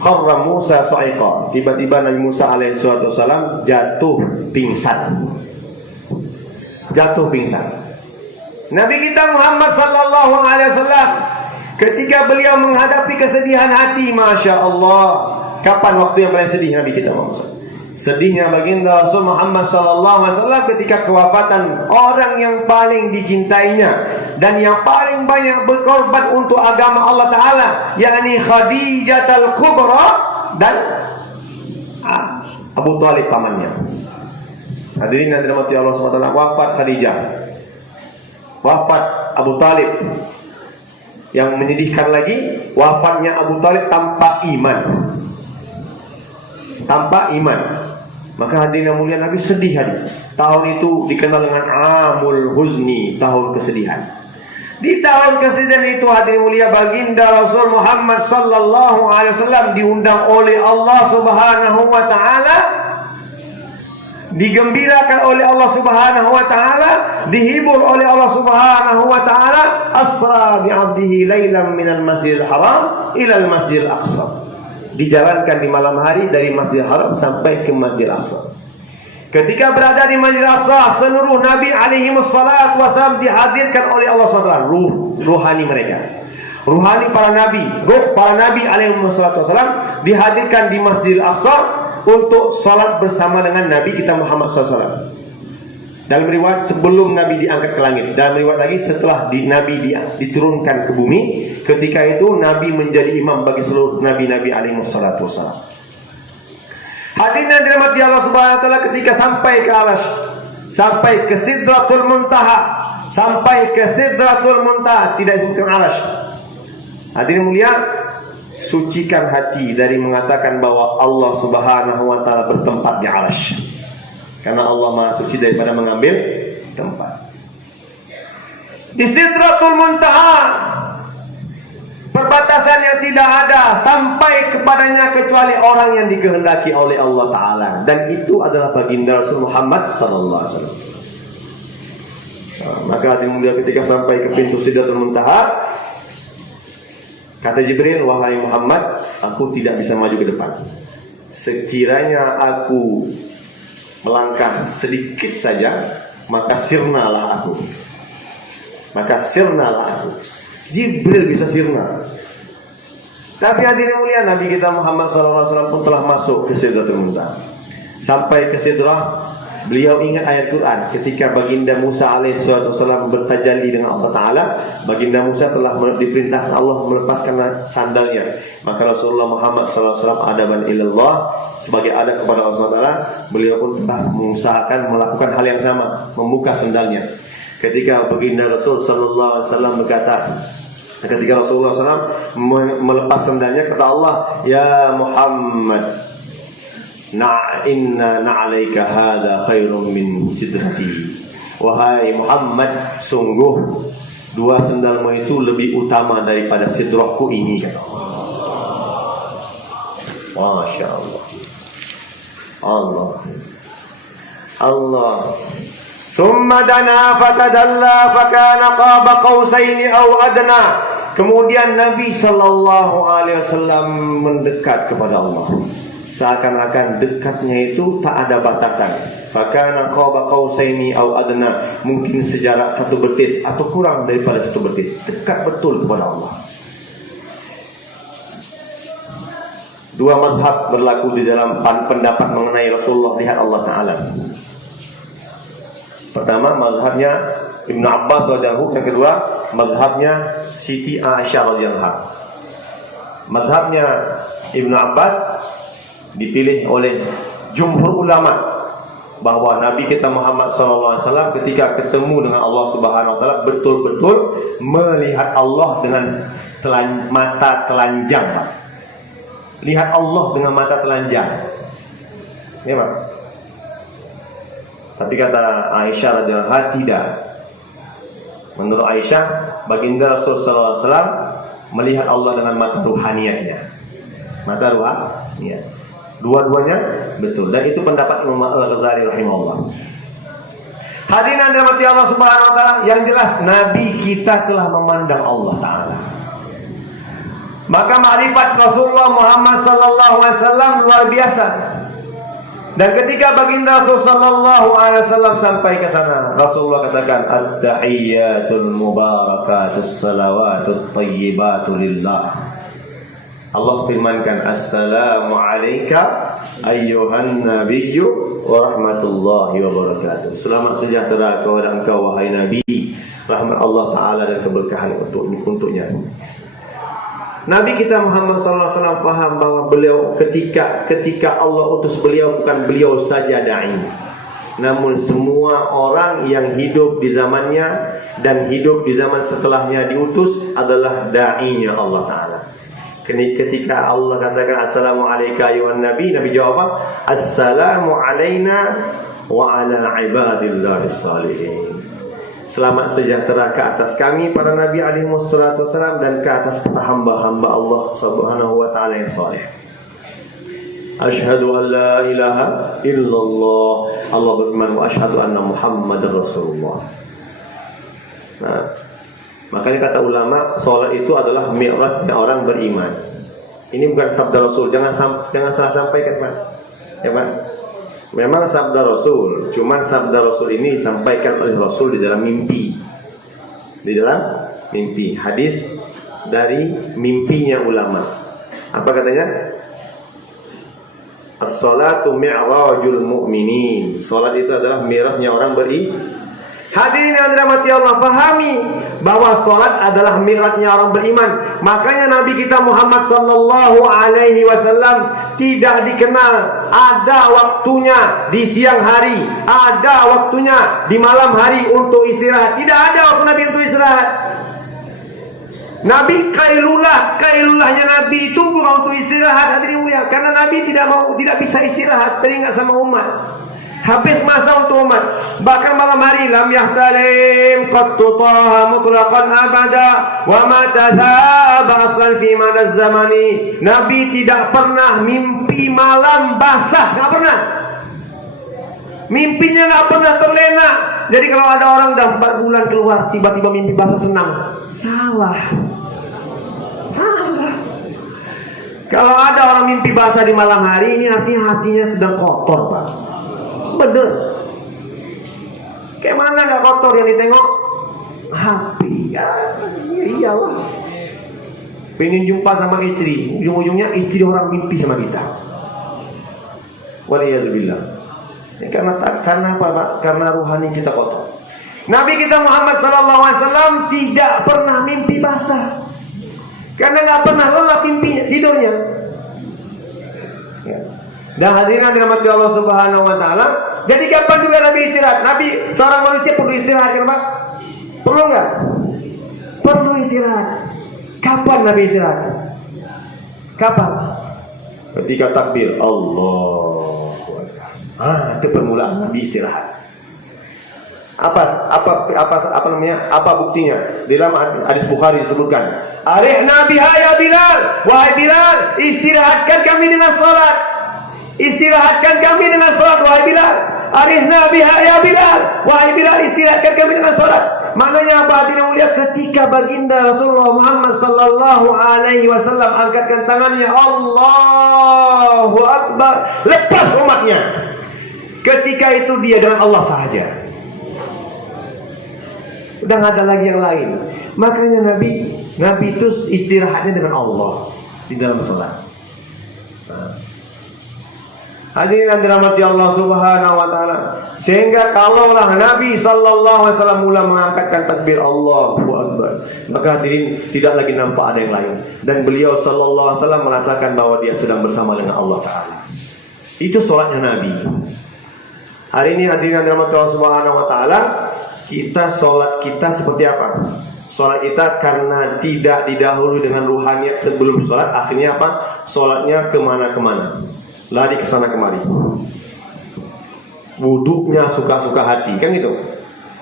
kharra Musa sa'iqa. Tiba-tiba Nabi Musa alaihi wasallam jatuh pingsan. Jatuh pingsan. Nabi kita Muhammad sallallahu alaihi wasallam ketika beliau menghadapi kesedihan hati, Masya Allah. Kapan waktu yang paling sedih Nabi kita Muhammad? Sedihnya baginda Rasul Muhammad SAW ketika kewafatan orang yang paling dicintainya dan yang paling banyak berkorban untuk agama Allah Ta'ala, yakni Khadijah al-Kubra dan Abu Talib pamannya. Hadirin yang dirahmati Allah SWT, wafat Khadijah, wafat Abu Talib. Yang menyedihkan lagi, wafatnya Abu Talib tanpa iman. Tanpa iman. Maka hadirin yang mulia, Nabi sedih hati. Tahun itu dikenal dengan Amul Huzni, tahun kesedihan. Di tahun kesedihan itu hadirin mulia, baginda Rasul Muhammad sallallahu alaihi wasallam diundang oleh Allah Subhanahu wa taala, digembirakan oleh Allah Subhanahu wa taala, dihibur oleh Allah Subhanahu wa taala. Asra bi 'abdihi lailan minal Masjidil Haram ila al-Masjidil Aqsa. Dijalankan di malam hari dari Masjidil Haram sampai ke Masjidil Aqsa. Ketika berada di Masjidil Aqsa, seluruh nabi alaihi wassalatu wassalam dihadirkan oleh Allah SWT, ruhani mereka. Ruhani para nabi, ruh para nabi alaihi wassalatu wassalam dihadirkan di Masjidil Aqsa untuk salat bersama dengan Nabi kita Muhammad SAW. Dalam riwayat sebelum Nabi diangkat ke langit, dalam riwayat lagi setelah Nabi diturunkan ke bumi. Ketika itu Nabi menjadi imam bagi seluruh nabi-nabi alaihi wassalatu wassalam. Hadirin yang dirahmati Allah Subhanahu wa taala, ketika sampai ke Arsy, sampai ke Sidratul Muntaha, sampai ke Sidratul Muntaha, tidak disebutkan Arsy. Hadirin mulia, sucikan hati dari mengatakan bahwa Allah Subhanahu wa taala bertempat di Arsy. Karena Allah Maha suci daripada mengambil tempat. Di Sidratul Muntaha, perbatasan yang tidak ada sampai kepadanya kecuali orang yang dikehendaki oleh Allah Ta'ala, dan itu adalah baginda Rasul Muhammad sallallahu alaihi wasallam. Maka kemudian ketika sampai ke pintu Sidratul Muntaha, kata Jibril, wahai Muhammad, aku tidak bisa maju ke depan. Sekiranya aku melangkah sedikit saja, maka sirnalah aku. Maka sirnalah aku. Jibril bisa sirna. Tapi hadirin mulia, Nabi kita Muhammad SAW pun telah masuk ke Sidratul Muntaha. Sampai ke Sidrah, beliau ingat ayat Quran ketika baginda Musa alaihissalam bertajalli dengan Allah Ta'ala. Baginda Musa telah diperintahkan Allah melepaskan sandalnya. Maka Rasulullah Muhammad SAW adaban ilallah, sebagai adab kepada Allah Ta'ala, beliau pun telah mengusahakan melakukan hal yang sama, membuka sandalnya. Ketika baginda Rasul sallallahu alaihi wasallam berkata, ketika Rasulullah SAW melepas sandalnya, kata Allah, ya Muhammad, inna na'alaika hadha khairun min sidrati. Wahai Muhammad, sungguh dua sandalmu itu lebih utama daripada sidrahku ini, kata Allah. Masya Allah. Allah. Allah. Thumma dana fatadalla fakana qaba qausaini aw adna. Kemudian Nabi sallallahu alaihi wasallam mendekat kepada Allah. Seakan-akan dekatnya itu tak ada batasan. Fakana qaba qausaini aw adna, mungkin sejarak satu betis atau kurang daripada satu betis. Dekat betul kepada Allah. Dua mazhab berlaku di dalam pendapat mengenai Rasulullah lihat Allah Ta'ala. Pertama, mazhabnya Ibnu Abbas radhiyallahu anhu. Yang kedua, mazhabnya Siti Aisyah radhiyallahu anha. Mazhabnya Ibnu Abbas dipilih oleh jumhur ulama bahwa Nabi kita Muhammad SAW ketika ketemu dengan Allah Subhanahu wa taala betul-betul melihat Allah dengan mata telanjang. Lihat Allah dengan mata telanjang. Ya, Pak. Tapi kata Aisyah radhiyallahu anha tidak. Menurut Aisyah, baginda Rasulullah SAW melihat Allah dengan mata ruhaniyahnya. Mata ruhaniyah. Dua-duanya betul. Dan itu pendapat Imam Al-Ghazali rahimahullah. Hadirin yang dirahmati Allah Subhanahu wa taala, yang jelas Nabi kita telah memandang Allah Ta'ala. Maka makrifat Rasulullah Muhammad sallallahu alaihi wasallam luar biasa. Dan ketika baginda Rasul sallallahu alaihi wasallam sampai ke sana, Rasulullah katakan, at-tahiyyatul mubarakatus salawatut thayyibatu lillah. Allah firmankan, assalamu alayka ayyuhan nabiyyu wa rahmatullahi wa barakatuh. Selamat sejahtera kepada engkau wahai Nabi, rahmat Allah Ta'ala dan keberkahan untuknya. Nabi kita Muhammad SAW paham bahwa beliau ketika Allah utus beliau, bukan beliau saja da'i, namun semua orang yang hidup di zamannya dan hidup di zaman setelahnya diutus adalah da'inya Allah Ta'ala. Ketika Allah katakan assalamu alayka ayyuhan nabi, Nabi jawab apa? Assalamu alayna wa ala ibadillahis salihin. Selamat sejahtera ke atas kami para nabi alaihi wassalatu wassalam dan ke atas para hamba-hamba Allah Subhanahu wa taala yang saleh. Asyhadu an la ilaha illallah. Allah berfirman, wa asyhadu anna Muhammadar Rasulullah. Nah, makanya kata ulama, salat itu adalah mi'rajnya orang beriman. Ini bukan sabda Rasul, jangan salah sampaikan, Pak. Ya, Pak. Memang sabda Rasul, cuman sabda Rasul ini disampaikan oleh Rasul di dalam mimpi. Di dalam mimpi. Hadis dari mimpinya ulama. Apa katanya? As-salatu mi'rajul mu'minin. Salat itu adalah mi'rajnya orang beriman. Hadirin yang dirahmati Allah, pahami bahwa salat adalah mi'rajnya orang beriman. Makanya Nabi kita Muhammad sallallahu alaihi wasallam tidak dikenal. Ada waktunya di siang hari, ada waktunya di malam hari untuk istirahat. Tidak ada waktu Nabi untuk istirahat. Nabi kailulahnya Nabi itu bukan untuk istirahat, hadirin mulia, karena Nabi tidak bisa istirahat, teringat sama umat. Habis masa untuk umat. Bahkan malam hari lam yahtalim qattu taha mutlaqan abada wa ma tadhaba aslan fi madaz zamani. Nabi tidak pernah mimpi malam basah, enggak pernah. Mimpinya enggak pernah terlena. Jadi kalau ada orang dah 4 bulan keluar tiba-tiba mimpi basah senang, salah. Kalau ada orang mimpi basah di malam hari, ini artinya hatinya sedang kotor, Pak. Bener. Kayak mana gak kotor yang ditengok? Hati. Ya iyalah. Pengen jumpa sama istri, ujung-ujungnya istri orang mimpi sama kita. Waliyazubillah. Ya, karena apa, Pak? Karena ruhani kita kotor. Nabi kita Muhammad SAW tidak pernah mimpi basah. Karena gak pernah lelah mimpinya, tidurnya. Ya. Dan hadirin dirahmati Allah Subhanahu wa taala. Jadi kapan juga Nabi istirahat? Nabi seorang manusia perlu istirahat, kan Pak? Perlu enggak? Perlu istirahat. Kapan Nabi istirahat? Kapan? Ketika takbir Allahu Akbar. Itu permulaan Nabi istirahat. Apa buktinya? Di dalam hadis Bukhari disebutkan, "Arihna biha ya Bilal." Wahai Bilal, istirahatkan kami dengan salat. Istirahatkan kami dengan salat, wahai Bilal. Arihna biha ya Bilal. Wahai Bilal, istirahatkan kami dengan salat. Maknanya apa? Hadirin mulia, ketika baginda Rasulullah Muhammad sallallahu alaihi wasallam angkatkan tangannya, Allahu Akbar, lepas umatnya. Ketika itu dia dengan Allah sahaja. Udah gak ada lagi yang lain. Makanya Nabi itu istirahatnya dengan Allah di dalam salat. Hadirin yang dirahmati Allah Subhanahu wa taala. Sehingga kalaulah Nabi sallallahu alaihi wasallam mula mengangkatkan takbir Allahu Akbar, maka hadirin tidak lagi nampak ada yang lain, dan beliau sallallahu alaihi wasallam merasakan bahwa dia sedang bersama dengan Allah taala. Itu salatnya Nabi. Hari ini hadirin yang dirahmati Allah Subhanahu wa taala, salat kita seperti apa? Salat kita karena tidak didahului dengan ruhaniyat sebelum salat, akhirnya apa? Salatnya kemana-kemana, lari ke sana kemari. Wuduknya suka-suka hati, kan gitu.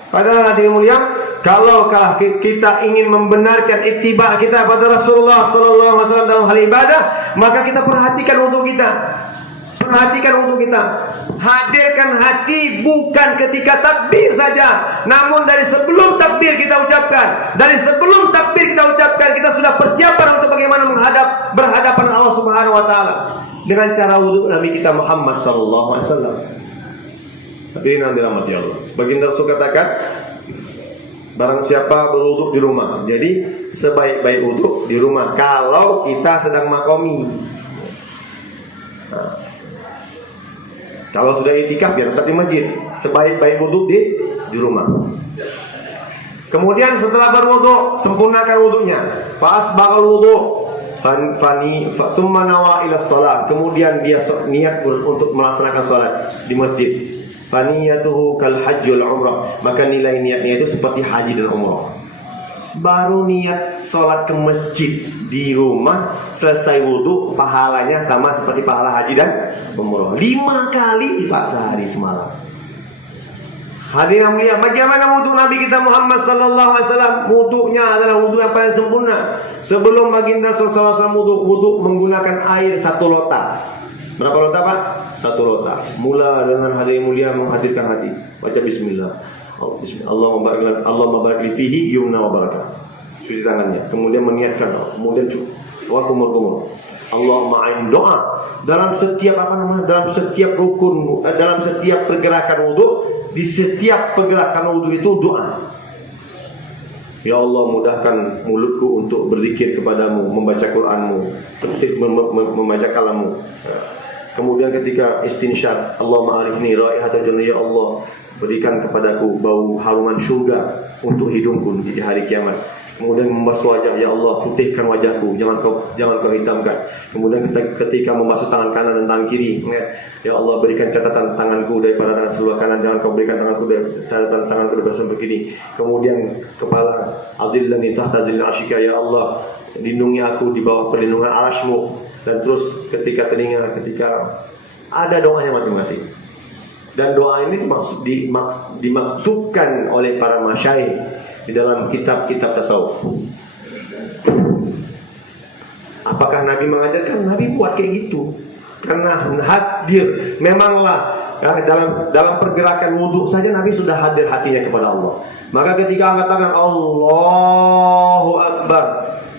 Padahal hadirin mulia, kalau kita ingin membenarkan ittiba kita pada Rasulullah sallallahu alaihi wasallam dalam hal ibadah, maka kita perhatikan wuduk kita. Perhatikan wuduk kita. Hadirkan hati bukan ketika takbir saja, namun dari sebelum takbir kita ucapkan. Dari sebelum takbir kita ucapkan, kita sudah persiapan untuk bagaimana berhadapan Allah Subhanahu wa taala dengan cara wudhu Nabi kita Muhammad sallallahu alaihi wasallam. Hadirin yang dirahmati Allah. Baginda Rasul katakan, barang siapa berwudhu di rumah. Jadi sebaik-baik wudhu di rumah kalau kita sedang makomi. Kalau sudah itikaf ya tetap di masjid. Sebaik-baik wudhu di rumah. Kemudian setelah berwudhu, sempurnakan wudhunya. Fa'asbaghal wudhu summa nawa ila shalah. Kemudian dia niat untuk melaksanakan salat di masjid. Faniyatuhu kal hajjul umrah. Maka nilai niatnya itu seperti haji dan umrah. Baru niat salat ke masjid di rumah, selesai wudhu, pahalanya sama seperti pahala haji dan umrah. 5 kali Pak sehari semalam. Hadirin mulia, bagaimana wudhu Nabi kita Muhammad sallallahu alaihi wasallam? Wudhunya adalah wudhu yang paling sempurna. Sebelum baginda sallallahu alaihi wasallam wudhu menggunakan air 1 lota. Berapa lota Pak? 1 lota. Mula dengan hadirin mulia menghadirkan hati. Baca bismillah. Allahumma barik li fihi yumna wa barakah. Cuci tangannya. Kemudian meniatkan. Kemudian wa kumur. Allahumma ain doa. Dalam setiap dalam setiap rukun, dalam setiap pergerakan wudu, di setiap pergerakan wudu itu doa. Ya Allah, mudahkan mulutku untuk berzikir kepadamu, membaca Qur'anmu, membaca kalammu. Kemudian ketika istinsyaq, Allahumma arifni raihatal jannah, ya Allah, berikan kepadaku bau haruman surga untuk hidungku di hari kiamat. Kemudian membasuh wajah, ya Allah putihkan wajahku, jangan kau hitamkan. Kemudian ketika membasuh tangan kanan dan tangan kiri, ya Allah berikan catatan tanganku daripada tangan sebelah kanan, jangan kau berikan tanganku dari catatan tanganku daripada sebelah kiri. Kemudian kepala, azillani tahta zilli arsyika, ya Allah lindungi aku di bawah perlindungan arasmu. Dan terus ketika telinga, ketika ada doanya masing-masing. Dan doa ini dimaksudkan oleh para masyayikh di dalam kitab-kitab tasawuf. Apakah Nabi mengajarkan? Nabi buat kayak gitu karena hadir. Memanglah dalam pergerakan wudhu saja Nabi sudah hadir hatinya kepada Allah. Maka ketika angkat tangan Allahu Akbar,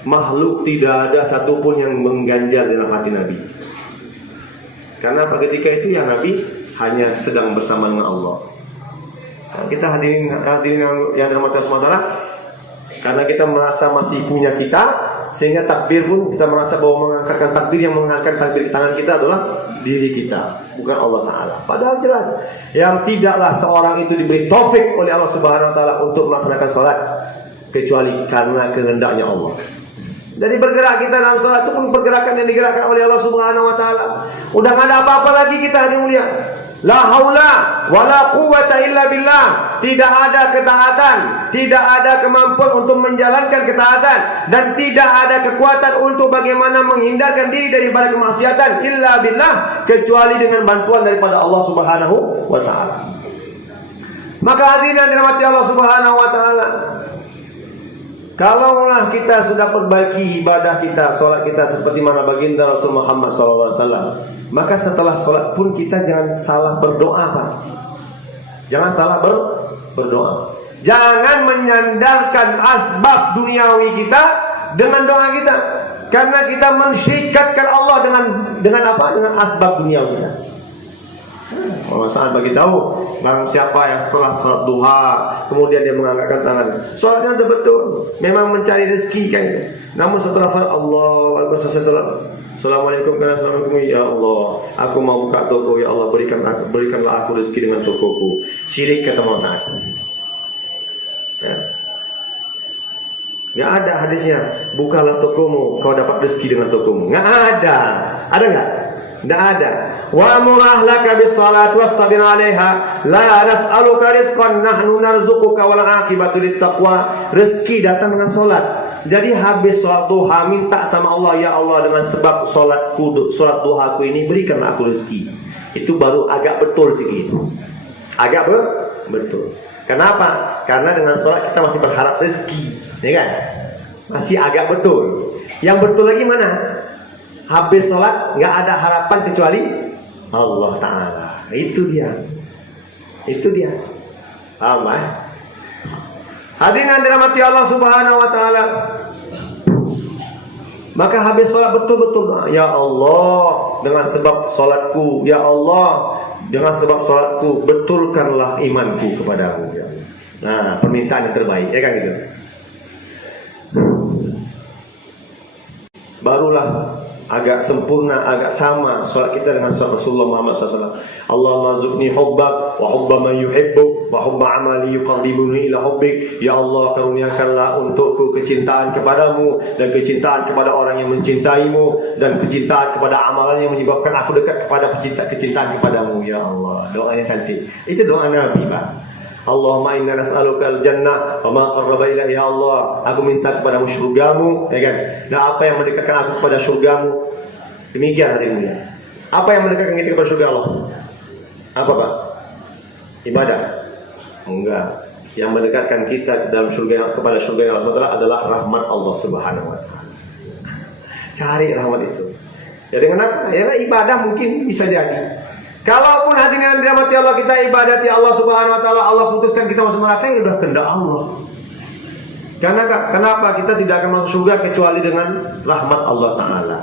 makhluk tidak ada satupun yang mengganjal dalam hati Nabi. Karena ketika itu ya Nabi hanya sedang bersama dengan Allah. Kita hadirin yang dirahmati Allah SWT, karena kita merasa masih punya kita, sehingga takbir pun kita merasa bahwa mengangkatkan takbir, yang mengangkat takbir di tangan kita adalah diri kita, bukan Allah Ta'ala. Padahal jelas yang tidaklah seorang itu diberi taufik oleh Allah Subhanahu Wa Ta'ala untuk melaksanakan sholat kecuali karena kehendaknya Allah. Jadi bergerak kita dalam sholat itu pun pergerakan yang digerakkan oleh Allah Subhanahu Wa Ta'ala. Udah nggak ada apa-apa lagi kita hadirin mulia. La haula wala quwwata illa billah. Tidak ada ketaatan, tidak ada kemampuan untuk menjalankan ketaatan, dan tidak ada kekuatan untuk bagaimana menghindarkan diri daripada kemaksiatan illa billah, kecuali dengan bantuan daripada Allah Subhanahu wa Ta'ala. Maka hadirin yang dirahmati Allah Subhanahu wa Ta'ala, kalaulah kita sudah perbaiki ibadah kita, sholat kita seperti mana baginda Rasul Muhammad SAW, maka setelah sholat pun kita jangan salah berdoa, Pak. Jangan salah berdoa. Jangan menyandarkan asbab duniawi kita dengan doa kita, karena kita mensyirikatkan Allah dengan apa? Dengan asbab duniawi kita. Allah saat bagi tahu barang siapa yang setelah sholat duha kemudian dia mengangkatkan tangan, sholatnya sudah betul, memang mencari rezeki kan. Namun setelah sholat Allah Akbar, selesai sholat, Assalamualaikum warahmatullahi wabarakatuh, ya Allah aku mau buka toko, ya Allah berikanlah aku rezeki dengan tokoku. Syirik kata Allah saat. Ya. Gak ada hadisnya bukalah tokomu kau dapat rezeki dengan tokomu. Gak ada. Ada gak? Tidak ada. Wa murahlaka bis salat wastabir 'alaiha la nas'aluka rizqan nahnu narzuquka wal 'aqibatu lit taqwa. Rezeki datang dengan salat. Jadi habis salat duha minta sama Allah, ya Allah dengan sebab salat duhaku ini berikanlah aku rezeki. Itu baru agak betul sikit. Agak betul. Kenapa? Karena dengan salat kita masih berharap rezeki, ya kan? Masih agak betul. Yang betul lagi mana? Habis sholat nggak ada harapan kecuali Allah Ta'ala. Itu dia. Paham ya? Hadirin yang dirahmati Allah Subhanahu Wa Ta'ala, maka habis sholat betul-betul, ya Allah dengan sebab sholatku, ya Allah dengan sebab sholatku betulkanlah imanku kepadamu. Nah, permintaan yang terbaik, ya kan gitu. Barulah agak sempurna, agak sama sholat kita dengan sholat Rasulullah Muhammad SAW. Allahumma rzuqni hubbak wa hubba man yuhibbuk wa hubba amali yuqarribuni ila hubbik. Ya Allah karuniakanlah untukku kecintaan kepadamu dan kecintaan kepada orang yang mencintaimu, dan kecintaan kepada amalan yang menyebabkan aku dekat kepada kecintaan kepadamu. Ya Allah, doanya cantik. Itu doa Nabi, Pak. Allahumma inna nas'aluka al-jannah wa ma qarraba ilaiha. Ya Allah, aku minta kepadamu syurgamu, ya kan? Dan apa yang mendekatkan aku kepada syurgamu. Demikian hadirin mulia. Apa yang mendekatkan kita kepada syurga Allah? Apa, Pak? Ibadah? Enggak. Yang mendekatkan kita ke dalam syurga, kepada syurga Allah SWT adalah rahmat Allah Subhanahu wa Ta'ala. Cari rahmat itu. Ya dengan apa? Ya ibadah mungkin bisa jadi. Kalaupun hadirin yang dirahmati Allah kita ibadati Allah Subhanahu Wa Ta'ala, Allah putuskan kita masuk neraka, ya sudah kehendak Allah. Karena kenapa kita tidak akan masuk surga kecuali dengan rahmat Allah Ta'ala.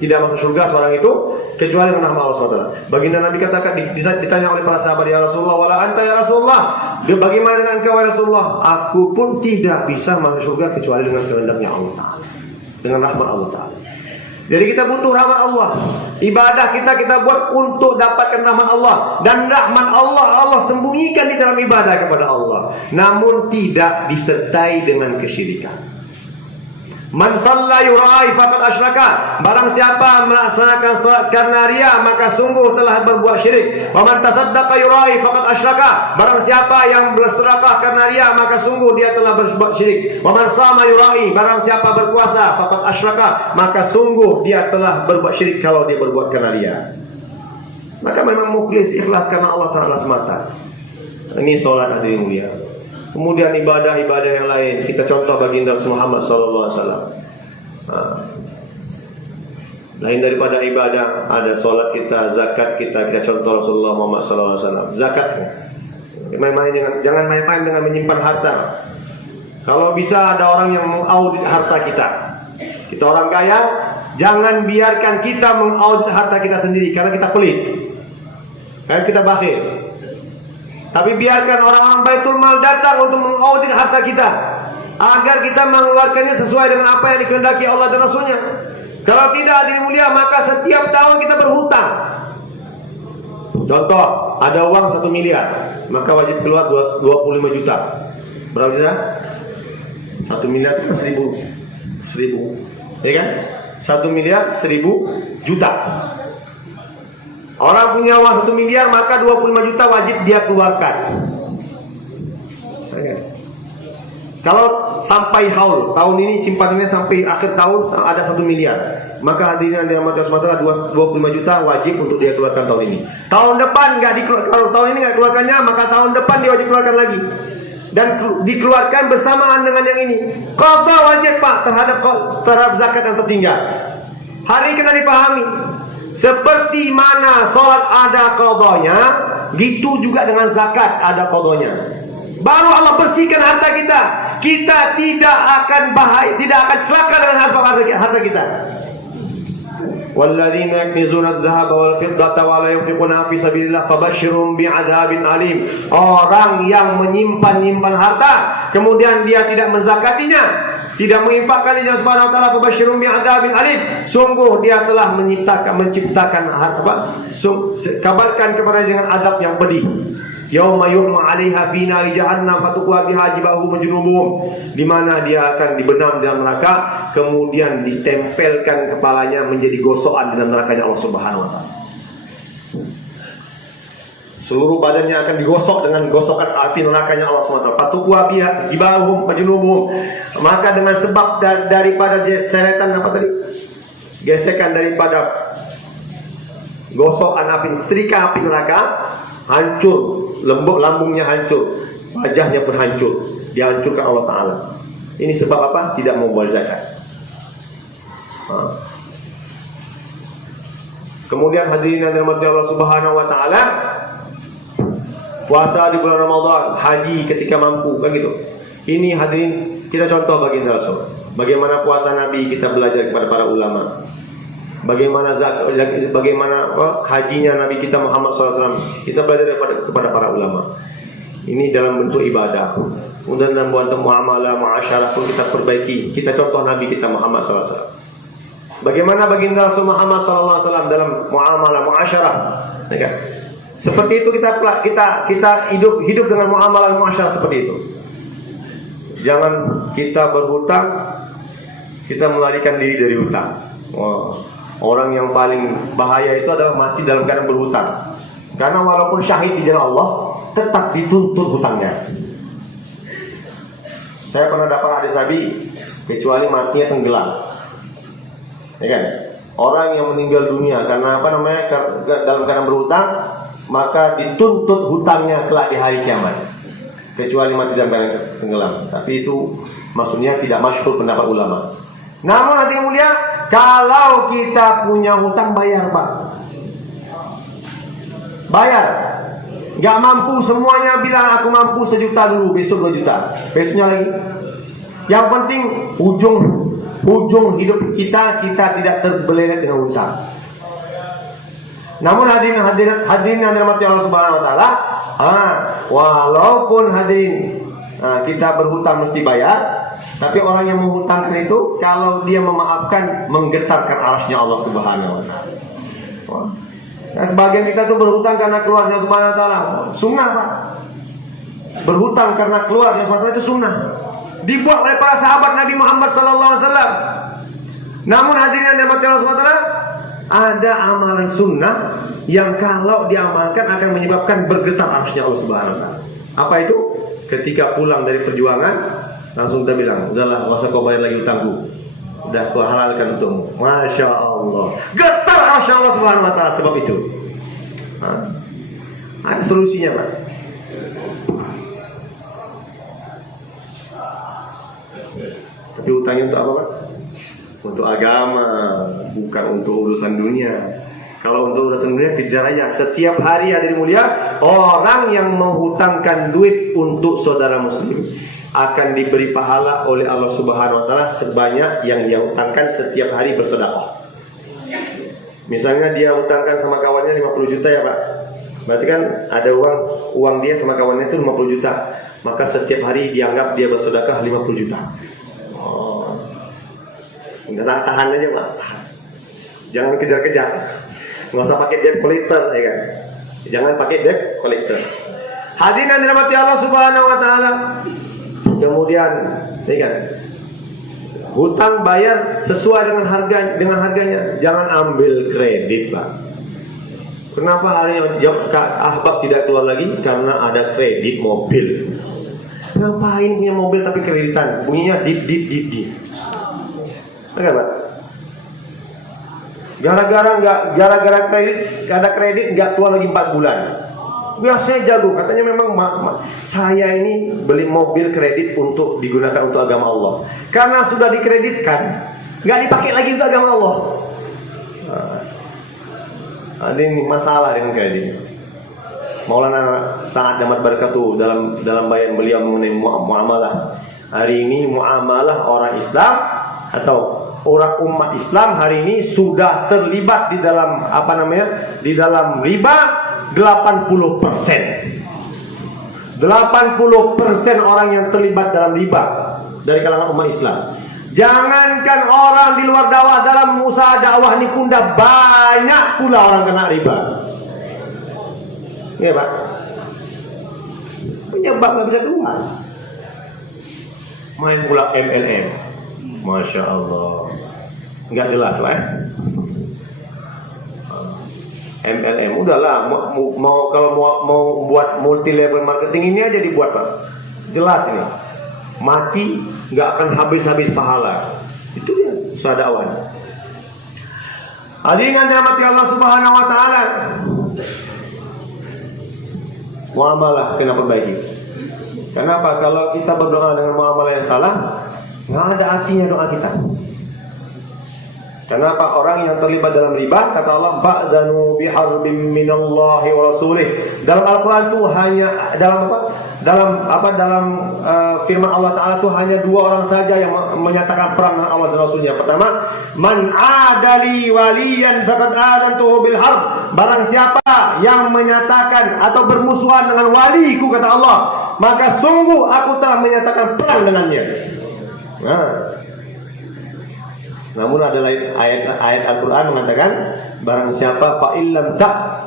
Tidak masuk surga seorang itu kecuali dengan rahmat Allah SWT. Baginda Nabi katakan, ditanya oleh para sahabat, ya Rasulullah, wala anta ya Rasulullah, bagaimana dengan engkau ya Rasulullah? Aku pun tidak bisa masuk surga kecuali dengan kehendaknya Allah Ta'ala, dengan rahmat Allah Ta'ala. Jadi kita butuh rahmat Allah. Ibadah kita buat untuk dapatkan rahmat Allah. Dan rahmat Allah sembunyikan di dalam ibadah kepada Allah, namun tidak disertai dengan kesyirikan. Man shalla yura'i faqad asyraka. Barang siapa melaksanakan salat karena riya, maka sungguh telah berbuat syirik. Wa man tasaddaqa yura'i faqad asyraka. Barang siapa yang bersedekah karena riya, maka sungguh dia telah berbuat syirik. Wa man shama yura'i. Barang siapa berpuasa faqad asyraka, maka sungguh dia telah berbuat syirik kalau dia berbuat karena riya. Maka memang mukhlis, ikhlas karena Allah Ta'ala semata. Ini salat hadirin mulia. Kemudian ibadah-ibadah yang lain, kita contoh baginda Muhammad SAW. Lain daripada ibadah, ada solat kita, zakat kita contoh Rasulullah Muhammad SAW. Zakat, jangan main-main dengan menyimpan harta. Kalau bisa ada orang yang mengaudit harta kita. Kita orang kaya, jangan biarkan kita mengaudit harta kita sendiri karena kita pelit, karena kita bakhil. Tapi biarkan orang-orang Baitul Mal datang untuk mengaudit harta kita, agar kita mengeluarkannya sesuai dengan apa yang dikehendaki Allah dan Rasulnya. Kalau tidak, hadirin mulia, maka setiap tahun kita berhutang. Contoh, ada uang 1 miliar, maka wajib keluar 25 juta. Berapa juta? 1 miliar itu 1000, ya kan? 1 miliar 1000 juta. Orang punya uang 1 miliar, maka 25 juta wajib dia keluarkan. Kalau sampai haul, tahun ini simpanannya sampai akhir tahun ada 1 miliar, maka hadirin yang dirahmati Allah 25 juta wajib untuk dia keluarkan tahun ini. Tahun depan nggak dikeluarkan, kalau tahun ini nggak keluarkannya, maka tahun depan dia wajib keluarkan lagi. Dan dikeluarkan bersamaan dengan yang ini. Qadha wajib Pak terhadap zakat yang tertinggal. Hari ini kena dipahami. Seperti mana sholat ada qadhanya, gitu juga dengan zakat ada qadhanya. Baru Allah bersihkan harta kita. Kita tidak akan bahaya, tidak akan celaka dengan harta kita. Walladzina yaknizuna adh-dhahaba wal fiddata wa la yunfiquna fi sabilillah fabashshirhum bi'adzabin alim. Orang yang menyimpan harta, kemudian dia tidak menzakatinya, tidak menginfakkan di jalan Subhanahu wa taala, fabashshirhum bi'adzabin alim. Sungguh dia telah menciptakan harta, kabarkan kepada dengan azab yang pedih. Yauma yuhma 'alaiha fi nari jahannam fatuqwa biha jibahuhum junubuhum, di mana dia akan dibenam dalam neraka, kemudian ditempelkan kepalanya menjadi gosokan dalam nerakanya Allah Subhanahu wa taala. Seluruh badannya akan digosok dengan gosokan api nerakanya Allah Subhanahu wa taala. Fatuqwa biha jibahuhum junubuhum, maka dengan sebab daripada seretan gesekan daripada gosokan api, setrika api neraka, hancur, lambungnya hancur, wajahnya pun hancur, dihancurkan Allah Ta'ala. Ini sebab apa? Tidak membayar zakat. Kemudian hadirin yang dirahmati Allah Subhanahu wa taala, puasa di bulan Ramadan, haji ketika mampu, kan gitu. Ini hadirin kita contoh baginda Rasul. Bagaimana puasa Nabi, kita belajar kepada para ulama. Bagaimana hajinya Nabi kita Muhammad SAW, kita belajar kepada para ulama. Ini dalam bentuk ibadah. Kemudian dalam bentuk muamalah, muasyarah pun kita perbaiki. Kita contoh Nabi kita Muhammad SAW. Bagaimana baginda Rasul Muhammad SAW dalam muamalah, muasyarah. Seperti itu kita hidup dengan muamalah, muasyarah seperti itu. Jangan kita berhutang, kita melarikan diri dari hutang. Orang yang paling bahaya itu adalah mati dalam keadaan berhutang. Karena walaupun syahid di jalan Allah, tetap dituntut hutangnya. Saya pernah dapat hadis Nabi, kecuali matinya tenggelam. Ya kan? Orang yang meninggal dunia karena dalam keadaan berhutang, maka dituntut hutangnya kelak di hari kiamat. Kecuali mati dalam keadaan tenggelam. Tapi itu maksudnya tidak masyhur pendapat ulama. Namun hadirin mulia, kalau kita punya hutang, bayar Pak. Bayar. Gak mampu semuanya, bilang aku mampu 1 juta dulu, besok 2 juta, besoknya lagi. Yang penting ujung hidup kita tidak terbelenggu dengan hutang. Namun hadirin yang dirahmati Allah Subhanahu wa taala, walaupun hadirin kita berhutang mesti bayar, tapi orang yang menghutangkan itu, kalau dia memaafkan, menggetarkan arasnya Allah Subhanahu wa taala. Nah, sebagian kita tuh berhutang karena keluarnya Subhanahu wa taala. Sunnah Pak. Berhutang karena keluarnya Subhanahu wa taala itu sunnah. dibuat oleh para sahabat Nabi Muhammad SAW. Namun hadirin yang dirahmati Allah SWT, ada amalan sunnah yang kalau diamalkan akan menyebabkan bergetar arsy Allah Subhanahu wa taala. Apa itu? Ketika pulang dari perjuangan, langsung kita bilang, udahlah, nggak usah kau bayar lagi utangku, udah kau halalkan untukmu. Masya Allah, getar arsy Allah Subhanahu wa taala sebab itu. Ada solusinya, Pak. Tapi utangnya untuk apa, Pak? Untuk agama, bukan untuk urusan dunia. Kalau untuk urusan dunia, kejar aja. Setiap hari hadirin mulia, orang yang menghutangkan duit untuk saudara muslim akan diberi pahala oleh Allah Subhanahu wa taala sebanyak yang dia hutangkan setiap hari bersedekah. Misalnya dia hutangkan sama kawannya 50 juta ya, Pak. Berarti kan ada uang dia sama kawannya itu 50 juta. Maka setiap hari dianggap dia bersedekah 50 juta. Enggak, tahan aja, Pak. Jangan kejar-kejar. Nggak usah pakai debt collector, ya kan? Jangan pakai debt collector. Hadirin yang dirahmati Allah Subhanahu wa taala. Kemudian, ya kan? Hutang bayar sesuai dengan harganya. Jangan ambil kredit, Pak. Kenapa hari ini ahbab tidak keluar lagi? Karena ada kredit mobil. Ngapain punya mobil tapi kreditan? Bunyinya dip. Enggak, Pak? Gara-gara kredit nggak keluar lagi 4 bulan. Biasanya jago, katanya memang saya ini beli mobil kredit untuk digunakan untuk agama Allah. Karena sudah dikreditkan, nggak dipakai lagi untuk agama Allah. Ada ini masalah dengan kredit. Maulana Sa'ad Damat Barakatuh dalam bayan beliau mengenai muamalah. Hari ini muamalah orang Islam atau orang umat Islam hari ini sudah terlibat di dalam di dalam riba 80%. 80% orang yang terlibat dalam riba dari kalangan umat Islam. Jangankan orang di luar dakwah, dalam usaha dakwah ini pun dah banyak pula orang kena riba. Iya, Pak. Penyebab nggak bisa keluar. Main pula MLM. Masya Allah, nggak jelas, Pak. MLM, udahlah. Kalau mau buat multi level marketing ini aja dibuat, Pak. Jelas ini. Mati nggak akan habis pahala. Itu dia sadawan. Hadirin yang dirahmati Allah Subhanahu wa taala. Muamalah kena perbaiki. Kenapa? Kalau kita berdoa dengan muamalah yang salah, nggak ada artinya doa kita. Kenapa? Orang yang terlibat dalam riba, kata Allah, ba'danu biharbim minallahi wa rasulih. Dalam Al-Quran itu hanya dalam firman Allah Ta'ala itu hanya 2 orang saja yang menyatakan perang dengan Allah dan Rasulnya. Pertama, man adali waliyan faqad adantuhu bil harb. Barang siapa yang menyatakan atau bermusuhan dengan waliku, kata Allah, maka sungguh aku telah menyatakan perang dengannya. Namun ada ayat Al-Quran mengatakan, barang siapa fa'illam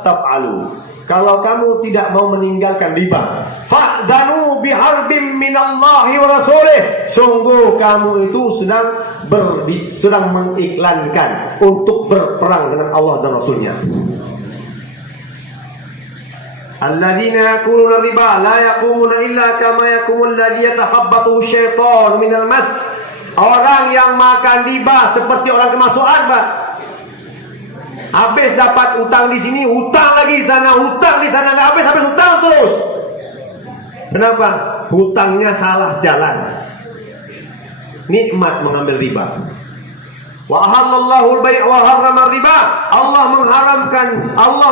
taf'alu, kalau kamu tidak mau meninggalkan riba, fa'danu biharbim minallahi wa rasulih, sungguh kamu itu sedang mengiklankan untuk berperang dengan Allah dan Rasulnya. Alladzina yakuluna riba la yaqumuna illa kama yaqumul ladzi yatakhabbathu syaitan minal mas. Orang yang makan riba seperti orang kemasukan, Pak. Habis dapat utang di sini, utang lagi di sana, utang di sana, nggak habis utang terus. Kenapa? Hutangnya salah jalan. Nikmat mengambil riba. Wa ahallallahu al-bai' wa harrama riba. Allah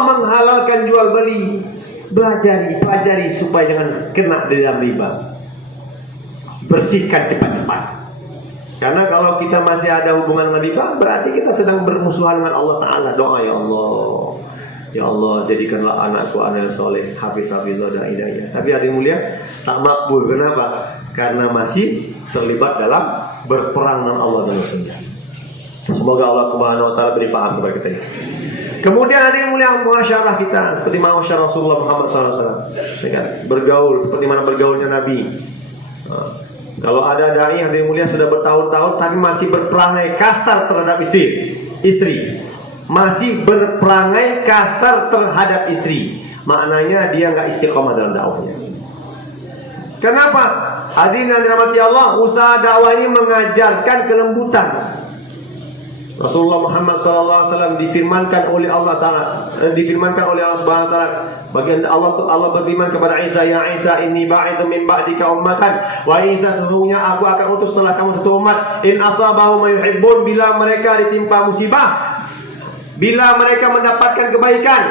menghalalkan jual beli. Pelajari supaya jangan kena di dalam riba. Bersihkan cepat-cepat. Karena kalau kita masih ada hubungan dengan riba, berarti kita sedang bermusuhan dengan Allah Ta'ala. Doa, ya Allah, ya Allah, jadikanlah anakku anak soleh, hafiz-hafizah dan hidayah. Tapi hati mulia, tak makbul. Kenapa? Karena masih terlibat dalam berperang dengan Allah dan Rasulnya. Semoga Allah Subhanahu wa taala beri paham kepada kita. Kemudian hadirin mulia, muasyarah kita seperti muasyarah Rasulullah Muhammad SAW. Bergaul seperti mana bergaulnya Nabi. Kalau ada dai yang mulia sudah bertahun-tahun tapi masih berperangai kasar terhadap istri, masih berperangai kasar terhadap istri, maknanya dia nggak istiqomah dalam dakwahnya. Kenapa? Hadirin yang dirahmati Allah, usaha dakwah ini mengajarkan kelembutan. Rasulullah Muhammad SAW difirmankan oleh Allah Subhanahu Wa Taala, bagian Allah berfirman kepada Isa, ya Isa, inni ba'itsu min ba'dika ummatan, wa Isa, sesungguhnya aku akan utus setelah kamu satu umat, in asabahu ma yuhibbun, bila mereka ditimpa musibah, bila mereka mendapatkan kebaikan,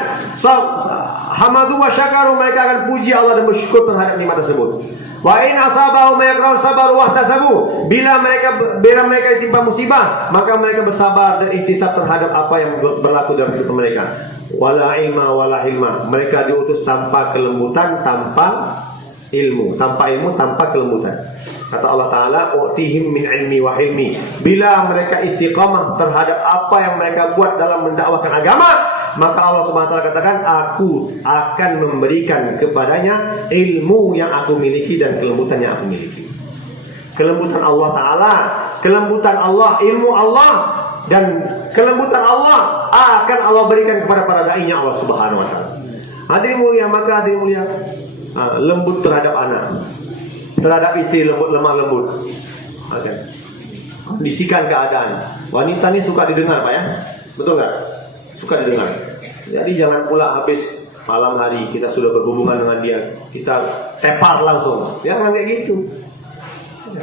hamadu wa syakaru, mereka akan puji Allah dan bersyukur terhadap nikmat tersebut. Wa in asabahu ma yakrahu sabaru wa ihtasabu, bila mereka ditimpa musibah, maka mereka bersabar dan ihtisab terhadap apa yang berlaku dalam hidup mereka. Wala ilma wala hilma, mereka diutus tanpa kelembutan, tanpa ilmu, tanpa kelembutan. Kata Allah Ta'ala, u'tihim min ilmi wa hilmi, bila mereka istiqamah terhadap apa yang mereka buat dalam mendakwahkan agama, maka Allah Subhanahu Wa Ta'ala katakan, aku akan memberikan kepadanya ilmu yang aku miliki dan kelembutan yang aku miliki. Kelembutan Allah Ta'ala, kelembutan Allah, ilmu Allah, dan kelembutan Allah akan Allah berikan kepada para da'inya Allah Subhanahu Wa Ta'ala. Hadirin mulia, maka hadirin mulia, lembut terhadap anak, terhadap istri, lemah lembut. Okay. Kondisikan keadaan. Wanita ini suka didengar, Pak, ya? Betul nggak? Suka didengar. Jadi jangan pula habis malam hari kita sudah berhubungan dengan dia, kita tepar langsung. Jangan kayak gitu.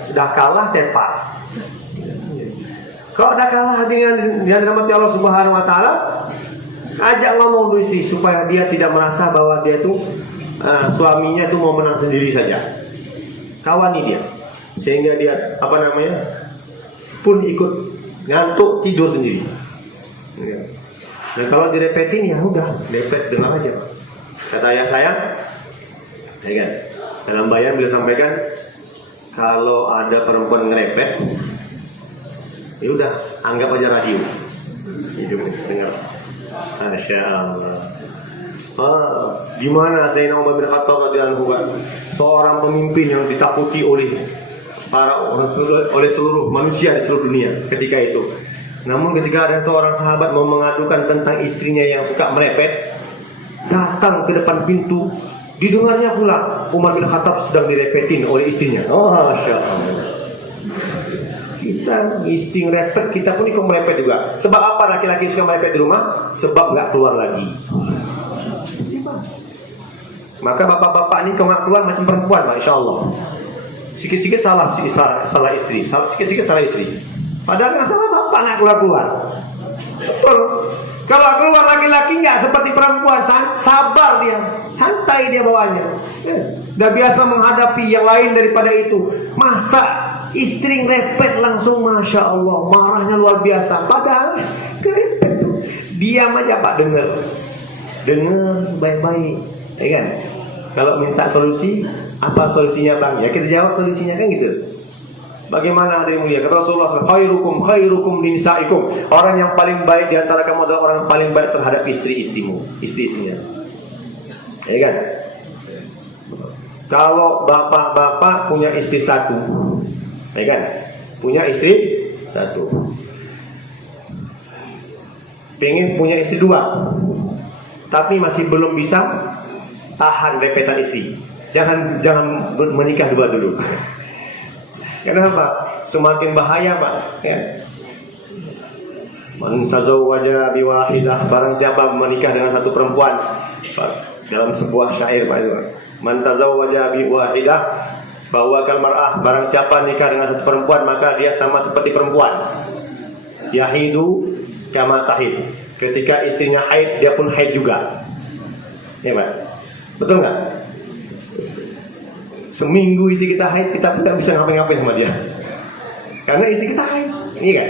Sudah kalah tepar. Kalau udah kalah, hadirin yang dirahmati Allah Subhanahu Wa Taala, ajak ngomong dulu istri supaya dia tidak merasa bahwa dia tuh suaminya itu mau menang sendiri saja. Kawani dia, sehingga dia pun ikut ngantuk tidur sendiri. Dan kalau direpetin, ya udah, repet, dengar aja. Kata ayah saya, ya kan, dalam bayan beliau sampaikan, kalau ada perempuan ngerepet, ya udah, anggap aja radio. Hidup dengar. Masya Allah. Gimana Sayyidina Umar bin Khattab radhiyallahu anhu, seorang pemimpin yang ditakuti oleh seluruh manusia di seluruh dunia ketika itu. Namun ketika ada seorang sahabat mau mengadukan tentang istrinya yang suka merepet, datang ke depan pintu, didengarnya pula Umar bin Khattab sedang direpetin oleh istrinya. Oh, Masya Allah. Kita istri ngerepet, kita pun ikut merepet juga. Sebab apa laki-laki suka merepet di rumah? Sebab nggak keluar lagi. Maka bapak-bapak ini kalau nggak keluar macam perempuan, Masya Allah. Sikit-sikit salah istri, sikit-sikit salah istri. Padahal nggak salah bapak nggak keluar. Betul. Kalau keluar laki-laki nggak seperti perempuan, sabar dia, santai dia bawanya. Udah biasa menghadapi yang lain daripada itu. Masa istri ngerepet langsung, Masya Allah, marahnya luar biasa. Padahal ngerepet tuh, diam aja Pak, dengar baik-baik, ya kan? Kalau minta solusi, apa solusinya Bang? Ya kita jawab solusinya, kan gitu. Bagaimana hadirin mulia? Kata Rasulullah SAW, khairukum linisaikum. Orang yang paling baik di antara kamu adalah orang yang paling baik terhadap istri-istrinya. Ya kan? Kalau bapak-bapak punya istri satu, ya kan? Punya istri satu, pengen punya istri dua, tapi masih belum bisa tahan repetan istri. Jangan menikah dua dulu. Kenapa? Semakin bahaya, Pak. Ya. Man tazawwaja biwahidah, barang siapa menikah dengan satu perempuan, dalam sebuah syair, Pak, man tazawwaja biwahidah bahwa kalmar'ah, barang siapa nikah dengan satu perempuan maka dia sama seperti perempuan. Yahidu kama tahid, ketika istrinya haid dia pun haid juga. Ya, Pak. Betul nggak? Seminggu istri kita haid, kita pun tidak bisa ngapain-ngapain sama dia, karena istri kita haid. Iya kan?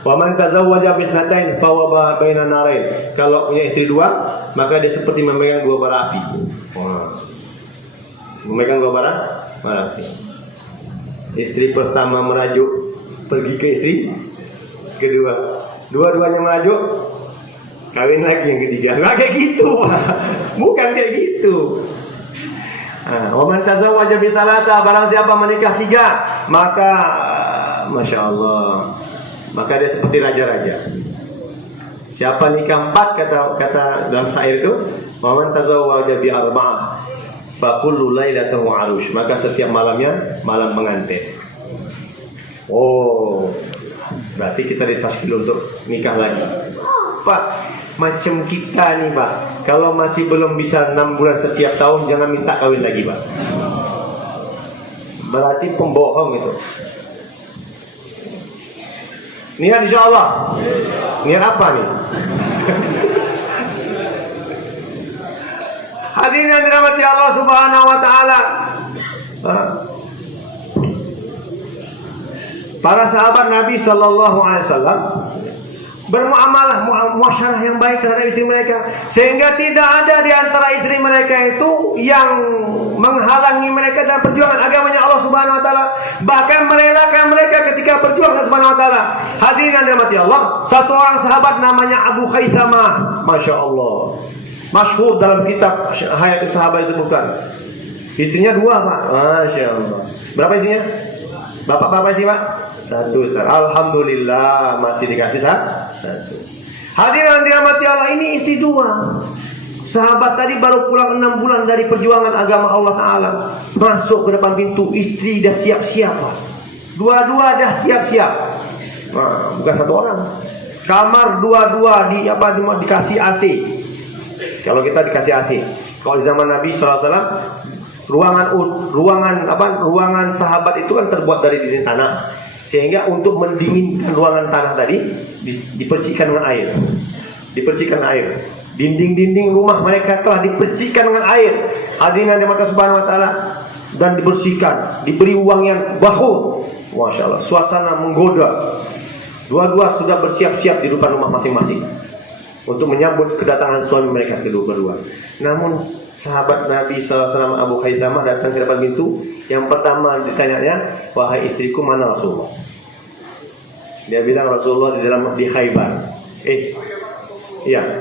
Wa man tazawwaja bitnatain fa huwa baina narain. Kalau punya istri dua, maka dia seperti memegang dua bara api. Memegang dua bara api. Istri pertama merajuk, pergi ke istri kedua, dua-duanya merajuk, kawin lagi yang ketiga. Nggak kayak gitu, Pak. Bukan kayak gitu. Wa man tazawwaja bi thalatha, barang siapa menikah 3, maka Masya Allah, maka dia seperti raja-raja. Siapa nikah 4, kata dalam syair itu, wa man tazawwaja bi arba'ah fa kullu lailatahu arush, maka setiap malamnya malam pengantin. Oh, berarti kita ditashkil untuk nikah lagi. Pak, macam kita nih Pak, kalau masih belum bisa 6 bulan setiap tahun, jangan minta kawin lagi Pak. Berarti pembohong itu. Niat insya Allah. Niat apa nih? Hadirin yang dirahmati Allah Subhanahu wa taala. Para sahabat Nabi sallallahu alaihi wasallam bermuamalah muasyarah yang baik terhadap istri mereka, sehingga tidak ada di antara istri mereka itu yang menghalangi mereka dalam perjuangan agamanya Allah Subhanahu wa taala, bahkan merelakan mereka ketika berjuang dengan Subhanahu wa taala. Hadirin yang dirahmati Allah, satu orang sahabat namanya Abu Khaisamah, Masya Allah, masyhur dalam kitab Hayatus Sahabat disebutkan. Istrinya 2 Pak, Masya Allah. Berapa istrinya? Bapak berapa istri Pak? 1. Alhamdulillah masih dikasih 1. Hadirin yang dirahmati Allah, ini istri 2. Sahabat tadi baru pulang 6 bulan dari perjuangan agama Allah Ta'ala. Masuk ke depan pintu, istri dah siap-siap Pak. Dua-dua dah siap-siap. Nah, bukan 1 orang. Kamar dua-dua dikasih AC. Kalau kita dikasih AC. Kalau di zaman Nabi SAW, ruangan sahabat itu kan terbuat dari dinding tanah, sehingga untuk mendinginkan ruangan tanah tadi dipercikkan dengan air. Dinding-dinding rumah mereka telah dipercikkan dengan air. Hadirin yang dirahmati Subhanahu wa taala, dan dibersihkan, diberi uang yang bakhur. Masya Allah, suasana menggoda. Dua-dua sudah bersiap-siap di depan rumah masing-masing untuk menyambut kedatangan suami mereka kedua-dua. Namun sahabat Nabi SAW Abu Khaisamah datang ke depan pintu. Yang pertama ditanyanya, wahai istriku, mana Rasulullah? Dia bilang Rasulullah di Khaybar.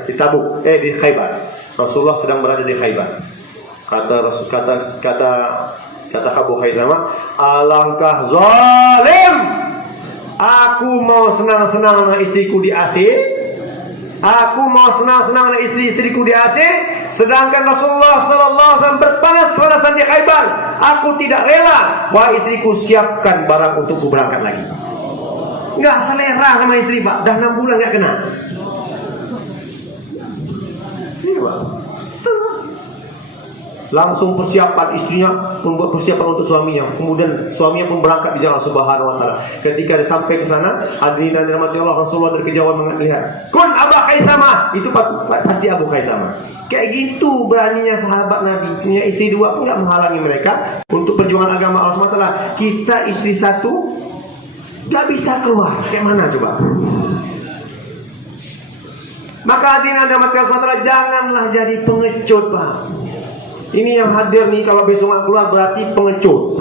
Di Tabuk. Di Khaybar. Rasulullah sedang berada di Khaybar. Kata Abu Khaisamah, alangkah zalim. Aku mau senang-senang dengan istriku di AC. Aku mau senang-senang dengan istri-istriku di AC, sedangkan Rasulullah SAW berpanas-panasan di Khaybar. Aku tidak rela. Wahai istriku, siapkan barang untukku berangkat lagi. Nggak selera sama istri Pak. Dah 6 bulan nggak kena. Ini Pak. Langsung persiapan, istrinya pun buat persiapan untuk suaminya. Kemudian suaminya pun berangkat di jalan Subhanahu wa taala. Ketika dia sampai ke sana, hadirin dan dirahmati Allah, Rasulullah terkejauhan melihat. Kun Abu Khaisamah, itu pasti Abu Khaisamah. Kayak gitu beraninya sahabat Nabi, punya istri 2 pun enggak menghalangi mereka untuk perjuangan agama Allah SWT. Kita istri 1 enggak bisa keluar. Kayak mana coba? Maka hadirin dan dirahmati Allah SWT, janganlah jadi pengecut Pak. Ini yang hadir nih, kalau besok nggak keluar berarti pengecut.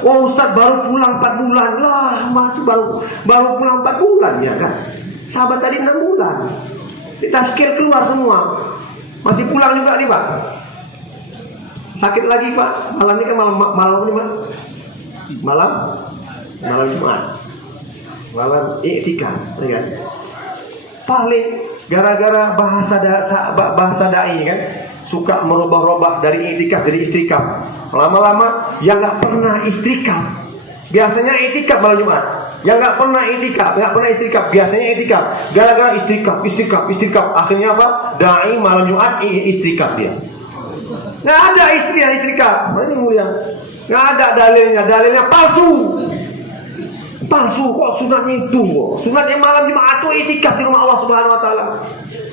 Oh Ustaz baru pulang 4 bulan. Lah masih baru pulang 4 bulan ya kan. Sahabat tadi 6 bulan. Ditazkir keluar semua. Masih pulang juga nih Pak. Sakit lagi Pak. Malam ini kan malam ini Pak. Malam Jumat. Malam iktikaf, ya kan. Paling gara-gara bahasa dai kan, suka merubah-rubah dari iktikaf jadi istikaf. Lama-lama yang nggak pernah istikaf, biasanya iktikaf malam Jumat. Yang nggak pernah istikaf, biasanya iktikaf. Gara-gara istikaf, akhirnya apa? Dai malam Jumat istikaf dia. Nggak ada istri yang istikaf. Ini mulia. Nggak ada dalilnya palsu. Kok sunatnya itu kok. Sunatnya malam Jumat itu iktikaf di rumah Allah Subhanahu wa taala.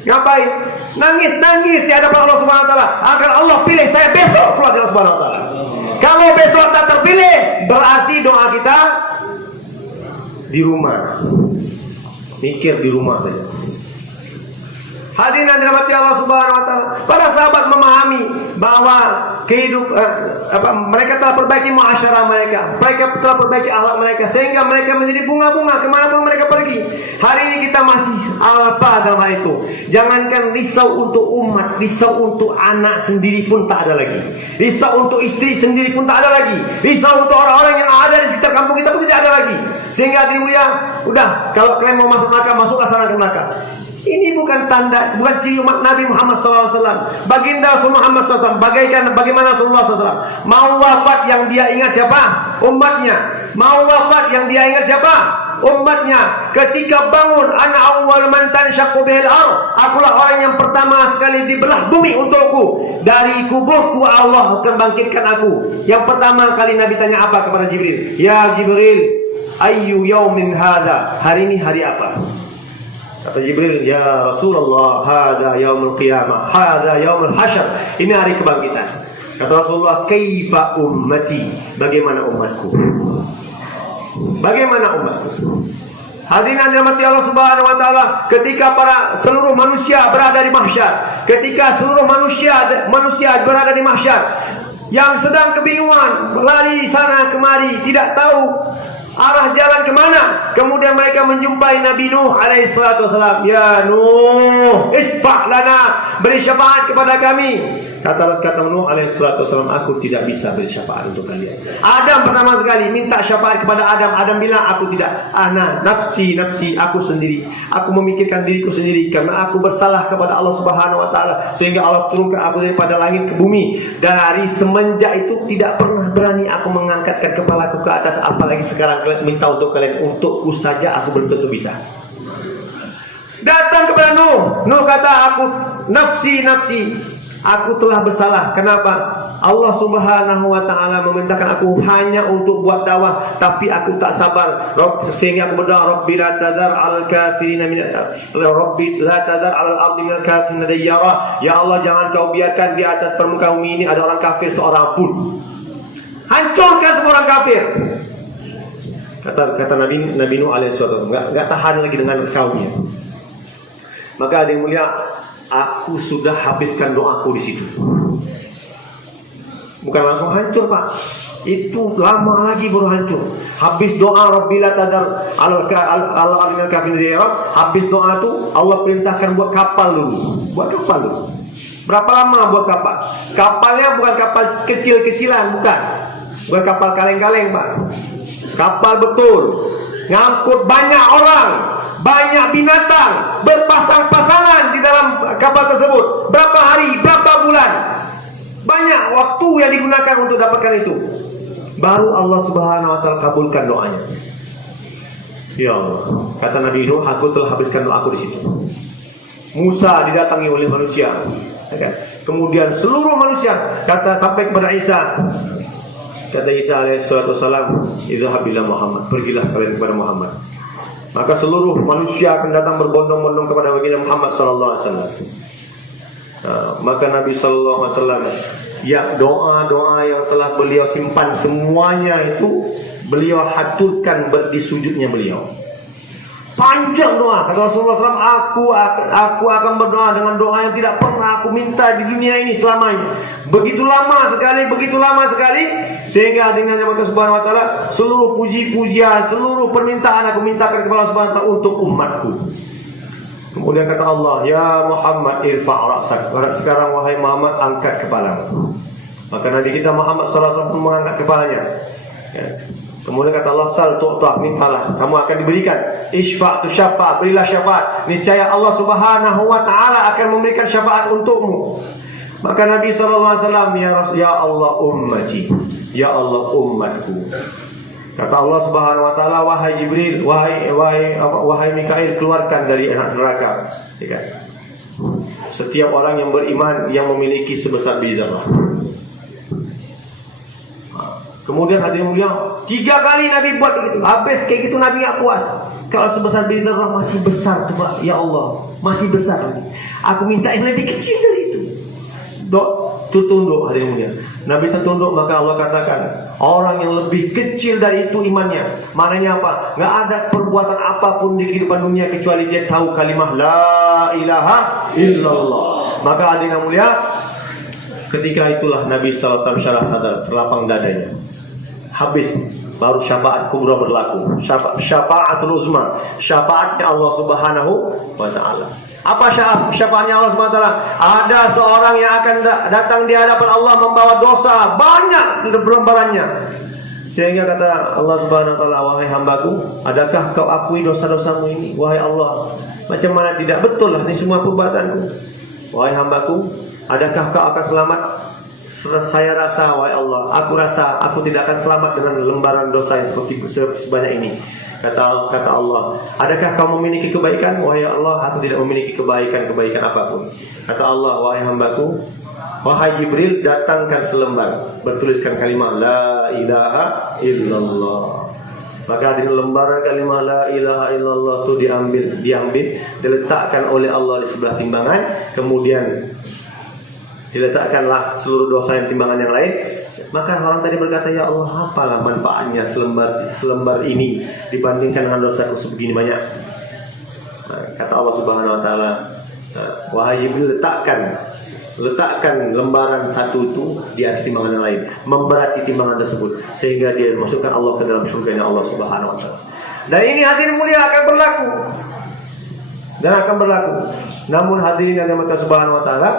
Ngapain? Nangis di hadapan Allah Subhanahu wa taala agar Allah pilih saya besok keluar dari Allah Subhanahu wa taala. Kalau besok tak terpilih, berarti doa kita di rumah. Mikir di rumah saja. Hadirin yang dirahmati Allah Subhanahu wa taala. Para sahabat memahami bahwa mereka telah perbaiki muasyarah mereka. Mereka telah perbaiki akhlak mereka sehingga mereka menjadi bunga-bunga kemanapun mereka pergi. Hari ini kita masih apa agama itu? Jangankan risau untuk umat, risau untuk anak sendiri pun tak ada lagi. Risau untuk istri sendiri pun tak ada lagi. Risau untuk orang-orang yang ada di sekitar kampung kita pun tidak ada lagi. Sehingga hadirin mulia, udah kalau kalian mau masuk neraka, masuklah sana ke neraka. Ini bukan tanda, bukan ciri umat Nabi Muhammad SAW. Baginda Rasul Muhammad SAW bagaimana Rasulullah SAW mau wafat yang dia ingat siapa? Umatnya. Mau wafat yang dia ingat siapa? Umatnya. Ketika bangun, ana awwal man tanshaqqu bihil ardh, akulah orang yang pertama sekali dibelah bumi untukku. Dari kuburku Allah akan bangkitkan aku. Yang pertama kali Nabi tanya apa kepada Jibril? Ya Jibril, ayyu yaumin hadha? Hari ini hari apa? Kata Jibril, ya Rasulullah, hada yaumul qiyamah, hada yaumul hasyr. Ini hari kebangkitan. Kata Rasulullah, kaifa ummati? Bagaimana umatku? Bagaimana umatku? Hadirin yang dirahmati Allah Subhanahu wa taala, ketika para seluruh manusia berada di mahsyar, ketika seluruh manusia berada di mahsyar, yang sedang kebingungan, lari sana kemari, tidak tahu arah jalan kemana. Kemudian mereka menjumpai Nabi Nuh alaihi salatu wasalam. Ya Nuh, isfa' lana, beri syafaat kepada kami. Kata Nuh alaihi salatu wasalam, aku tidak bisa beri syafaat untuk kalian. Adam pertama sekali minta syafaat kepada Adam. Adam bilang, aku tidak. Ana nafsi, aku sendiri. Aku memikirkan diriku sendiri karena aku bersalah kepada Allah Subhanahu wa taala sehingga Allah turunkan aku daripada langit ke bumi. Dari semenjak itu tidak pernah berani aku mengangkatkan kepalaku ke atas, apalagi sekarang kalian minta untuk kalian. Untukku saja aku belum tentu bisa. Datang kepada Nuh. Nuh kata, aku nafsi, aku telah bersalah. Kenapa? Allah Subhanahu wa taala memerintahkan aku hanya untuk buat dakwah, tapi aku tak sabar. Sehingga aku berdoa, Rabbi la tadar 'alal kafirin Rabbi la tadar 'alal ardi minal kafirin dayyara. Ya Allah, jangan kau biarkan di atas permukaan bumi ini ada orang kafir seorang pun. Hancurkan semua orang kafir. Kata Nabi Nuh alaihi salatu, enggak tahan lagi dengan kaumnya. Maka ada yang mulia, aku sudah habiskan doaku di situ. Bukan langsung hancur, Pak. Itu lama lagi baru hancur. Habis doa Rabbil tadar al kafirin. Habis doa itu Allah perintahkan buat kapal dulu. Berapa lama buat kapal? Kapalnya bukan kapal kecil-kecilan, bukan. Bukan kapal kaleng-kaleng, Pak. Kapal betul. Ngangkut banyak orang, banyak binatang, berpasang-pasangan di dalam kapal tersebut. Berapa hari, berapa bulan, banyak waktu yang digunakan untuk dapatkan itu. Baru Allah Subhanahu wa taala kabulkan doanya. Ya Allah, kata Nabi Nuh, aku telah habiskan doaku di situ. Musa didatangi oleh manusia. Kemudian seluruh manusia, kata sampai kepada Isa. Kata Isa alaihi salatu wasalam, "Idhhab ila Muhammad." Pergilah kalian kepada Muhammad. Maka seluruh manusia akan datang berbondong-bondong kepada baginda Muhammad sallallahu alaihi wasallam. Maka Nabi sallallahu alaihi wasallam, ya doa-doa yang telah beliau simpan semuanya itu beliau haturkan di sujudnya beliau. Panjang doa. Kata Rasulullah SAW, aku akan berdoa dengan doa yang tidak pernah aku minta di dunia ini selamanya. Begitu lama sekali, sehingga dengan Allah Subhanahu wa taala seluruh puji-pujian, seluruh permintaan aku mintakan kepada Allah Subhanahu wa taala untuk umatku. Kemudian kata Allah, ya Muhammad irfa' ra'sak. Sekarang wahai Muhammad, angkat kepalamu. Maka Nabi kita Muhammad SAW mengangkat kepalanya. Kemudian kata Allah, sal tu'ta, mintalah, kamu akan diberikan. Isfa' tu syafa', berilah syafaat. Niscaya Allah Subhanahu wa taala akan memberikan syafaat untukmu. Maka Nabi sallallahu alaihi wasallam, ya Allah ummati, ya Allah umatku. Kata Allah Subhanahu wa taala, wahai Jibril, wahai Mikail, keluarkan dari anak neraka. Setiap orang yang beriman yang memiliki sebesar biji zarah. Kemudian hadirin mulia, 3 kali Nabi buat begitu. Habis kayak gitu Nabi gak puas. Kalau sebesar biji zarah masih besar tuh Pak. Ya Allah, masih besar lagi. Aku minta yang lebih kecil dari itu. Tertunduk hadirin mulia. Nabi tertunduk, maka Allah katakan, orang yang lebih kecil dari itu imannya. Maknanya apa? Gak ada perbuatan apapun di kehidupan dunia kecuali dia tahu kalimah la la ilaha illallah. Maka hadirin yang mulia, ketika itulah Nabi sallallahu alaihi wasallam sadar, terlapang dadanya. Habis baru syafaat kubra berlaku. Syafaatul uzma, syafaatnya Allah Subhanahu wa taala. Apa syafaatnya Allah Subhanahu wa taala? Ada seorang yang akan datang di hadapan Allah membawa dosa banyak lembarannya. Sehingga kata Allah Subhanahu wa taala, wahai hambaku, adakah kau akui dosa-dosamu ini? Wahai Allah, macam mana tidak betul lah ini semua perbuatanku. Wahai hambaku, adakah kau akan selamat? Saya rasa, wahai Allah, aku rasa aku tidak akan selamat dengan lembaran dosa yang sebanyak ini. Kata Allah, adakah kau memiliki kebaikan? Wahai Allah, aku tidak memiliki kebaikan apapun. Kata Allah, wahai hambaku, wahai Jibril, datangkan selembar, bertuliskan kalimat la ilaha illallah. Maka di lembaran kalimat la ilaha illallah itu diambil, diletakkan oleh Allah di sebelah timbangan, kemudian diletakkanlah seluruh dosa yang timbangan yang lain. Maka orang tadi berkata, ya Allah, apalah manfaatnya selembar ini dibandingkan dengan dosaku sebegini banyak. Kata Allah Subhanahu wa taala, wahai Jibril, letakkan lembaran satu itu di atas timbangan yang lain, memberati timbangan tersebut, sehingga dia masukkan Allah ke dalam surganya Allah Subhanahu wa taala. Dan ini hadirin mulia akan berlaku. Namun hadirin yang dimuliakan Subhanahu wa taala,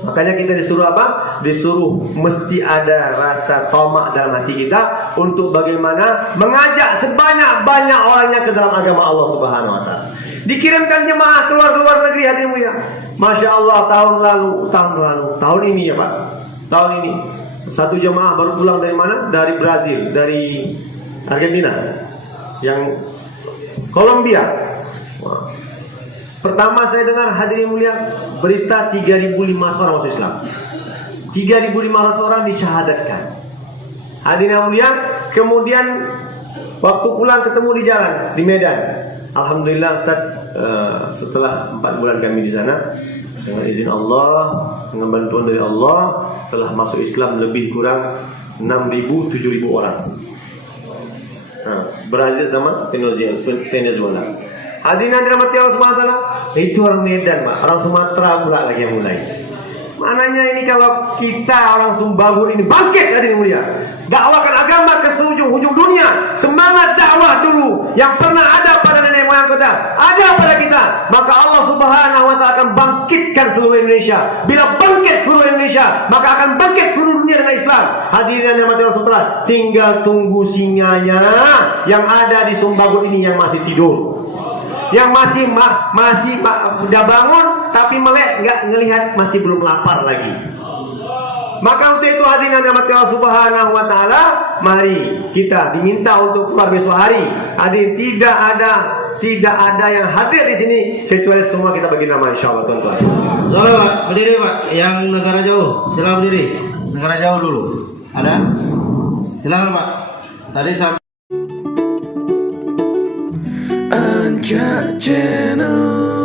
makanya kita disuruh apa? Disuruh mesti ada rasa tamak dalam hati kita untuk bagaimana mengajak sebanyak-banyak orangnya ke dalam agama Allah Subhanahu wa taala. Dikirimkan jemaah keluar negeri, hadirin mulia. Masya Allah, tahun ini ya Pak. Tahun ini satu jemaah baru pulang dari mana? Dari Brazil, dari Argentina, yang Kolombia. Wah. Pertama saya dengar, hadirin mulia, berita 3.500 orang masuk Islam. 3.500 orang disyahadatkan. Hadirin yang mulia, kemudian waktu pulang ketemu di jalan di Medan. Alhamdulillah Ustaz, setelah 4 bulan kami di sana, dengan izin Allah, dengan bantuan dari Allah, telah masuk Islam lebih kurang 6.000-7.000 orang. Brazil sama Venezuela. Hadirin yang dirahmati Allah Subhanahu wa taala, itu orang Medan, Pak. Orang Sumatera pula lagi yang mulai. Mananya ini kalau kita orang Sumbawa ini bangkit, hadirin mulia, dakwakan agama ke ujung dunia. Semangat dakwah dulu yang pernah ada pada nenek moyang kita, ada pada kita, maka Allah Subhanahu wa taala akan bangkitkan seluruh Indonesia. Bila bangkit seluruh Indonesia, maka akan bangkit seluruh dunia dengan Islam. Hadirin yang dirahmati Allah Subhanahu wa taala, tinggal tunggu singanya yang ada di Sumbawa ini yang masih tidur. Yang masih udah bangun tapi melek, nggak ngelihat, masih belum lapar lagi. Maka untuk itu hadirin yang dirahmati Allah Subhanahu wa taala, mari kita diminta untuk keluar besok hari. Hadirin, tidak ada yang hadir di sini kecuali semua kita bagi nama, insyaallah tuan-tuan. Soalnya Pak, berdiri Pak, yang negara jauh, silakan berdiri. Negara jauh dulu. Ada? Silakan Pak. Tadi sampai Anja Channel.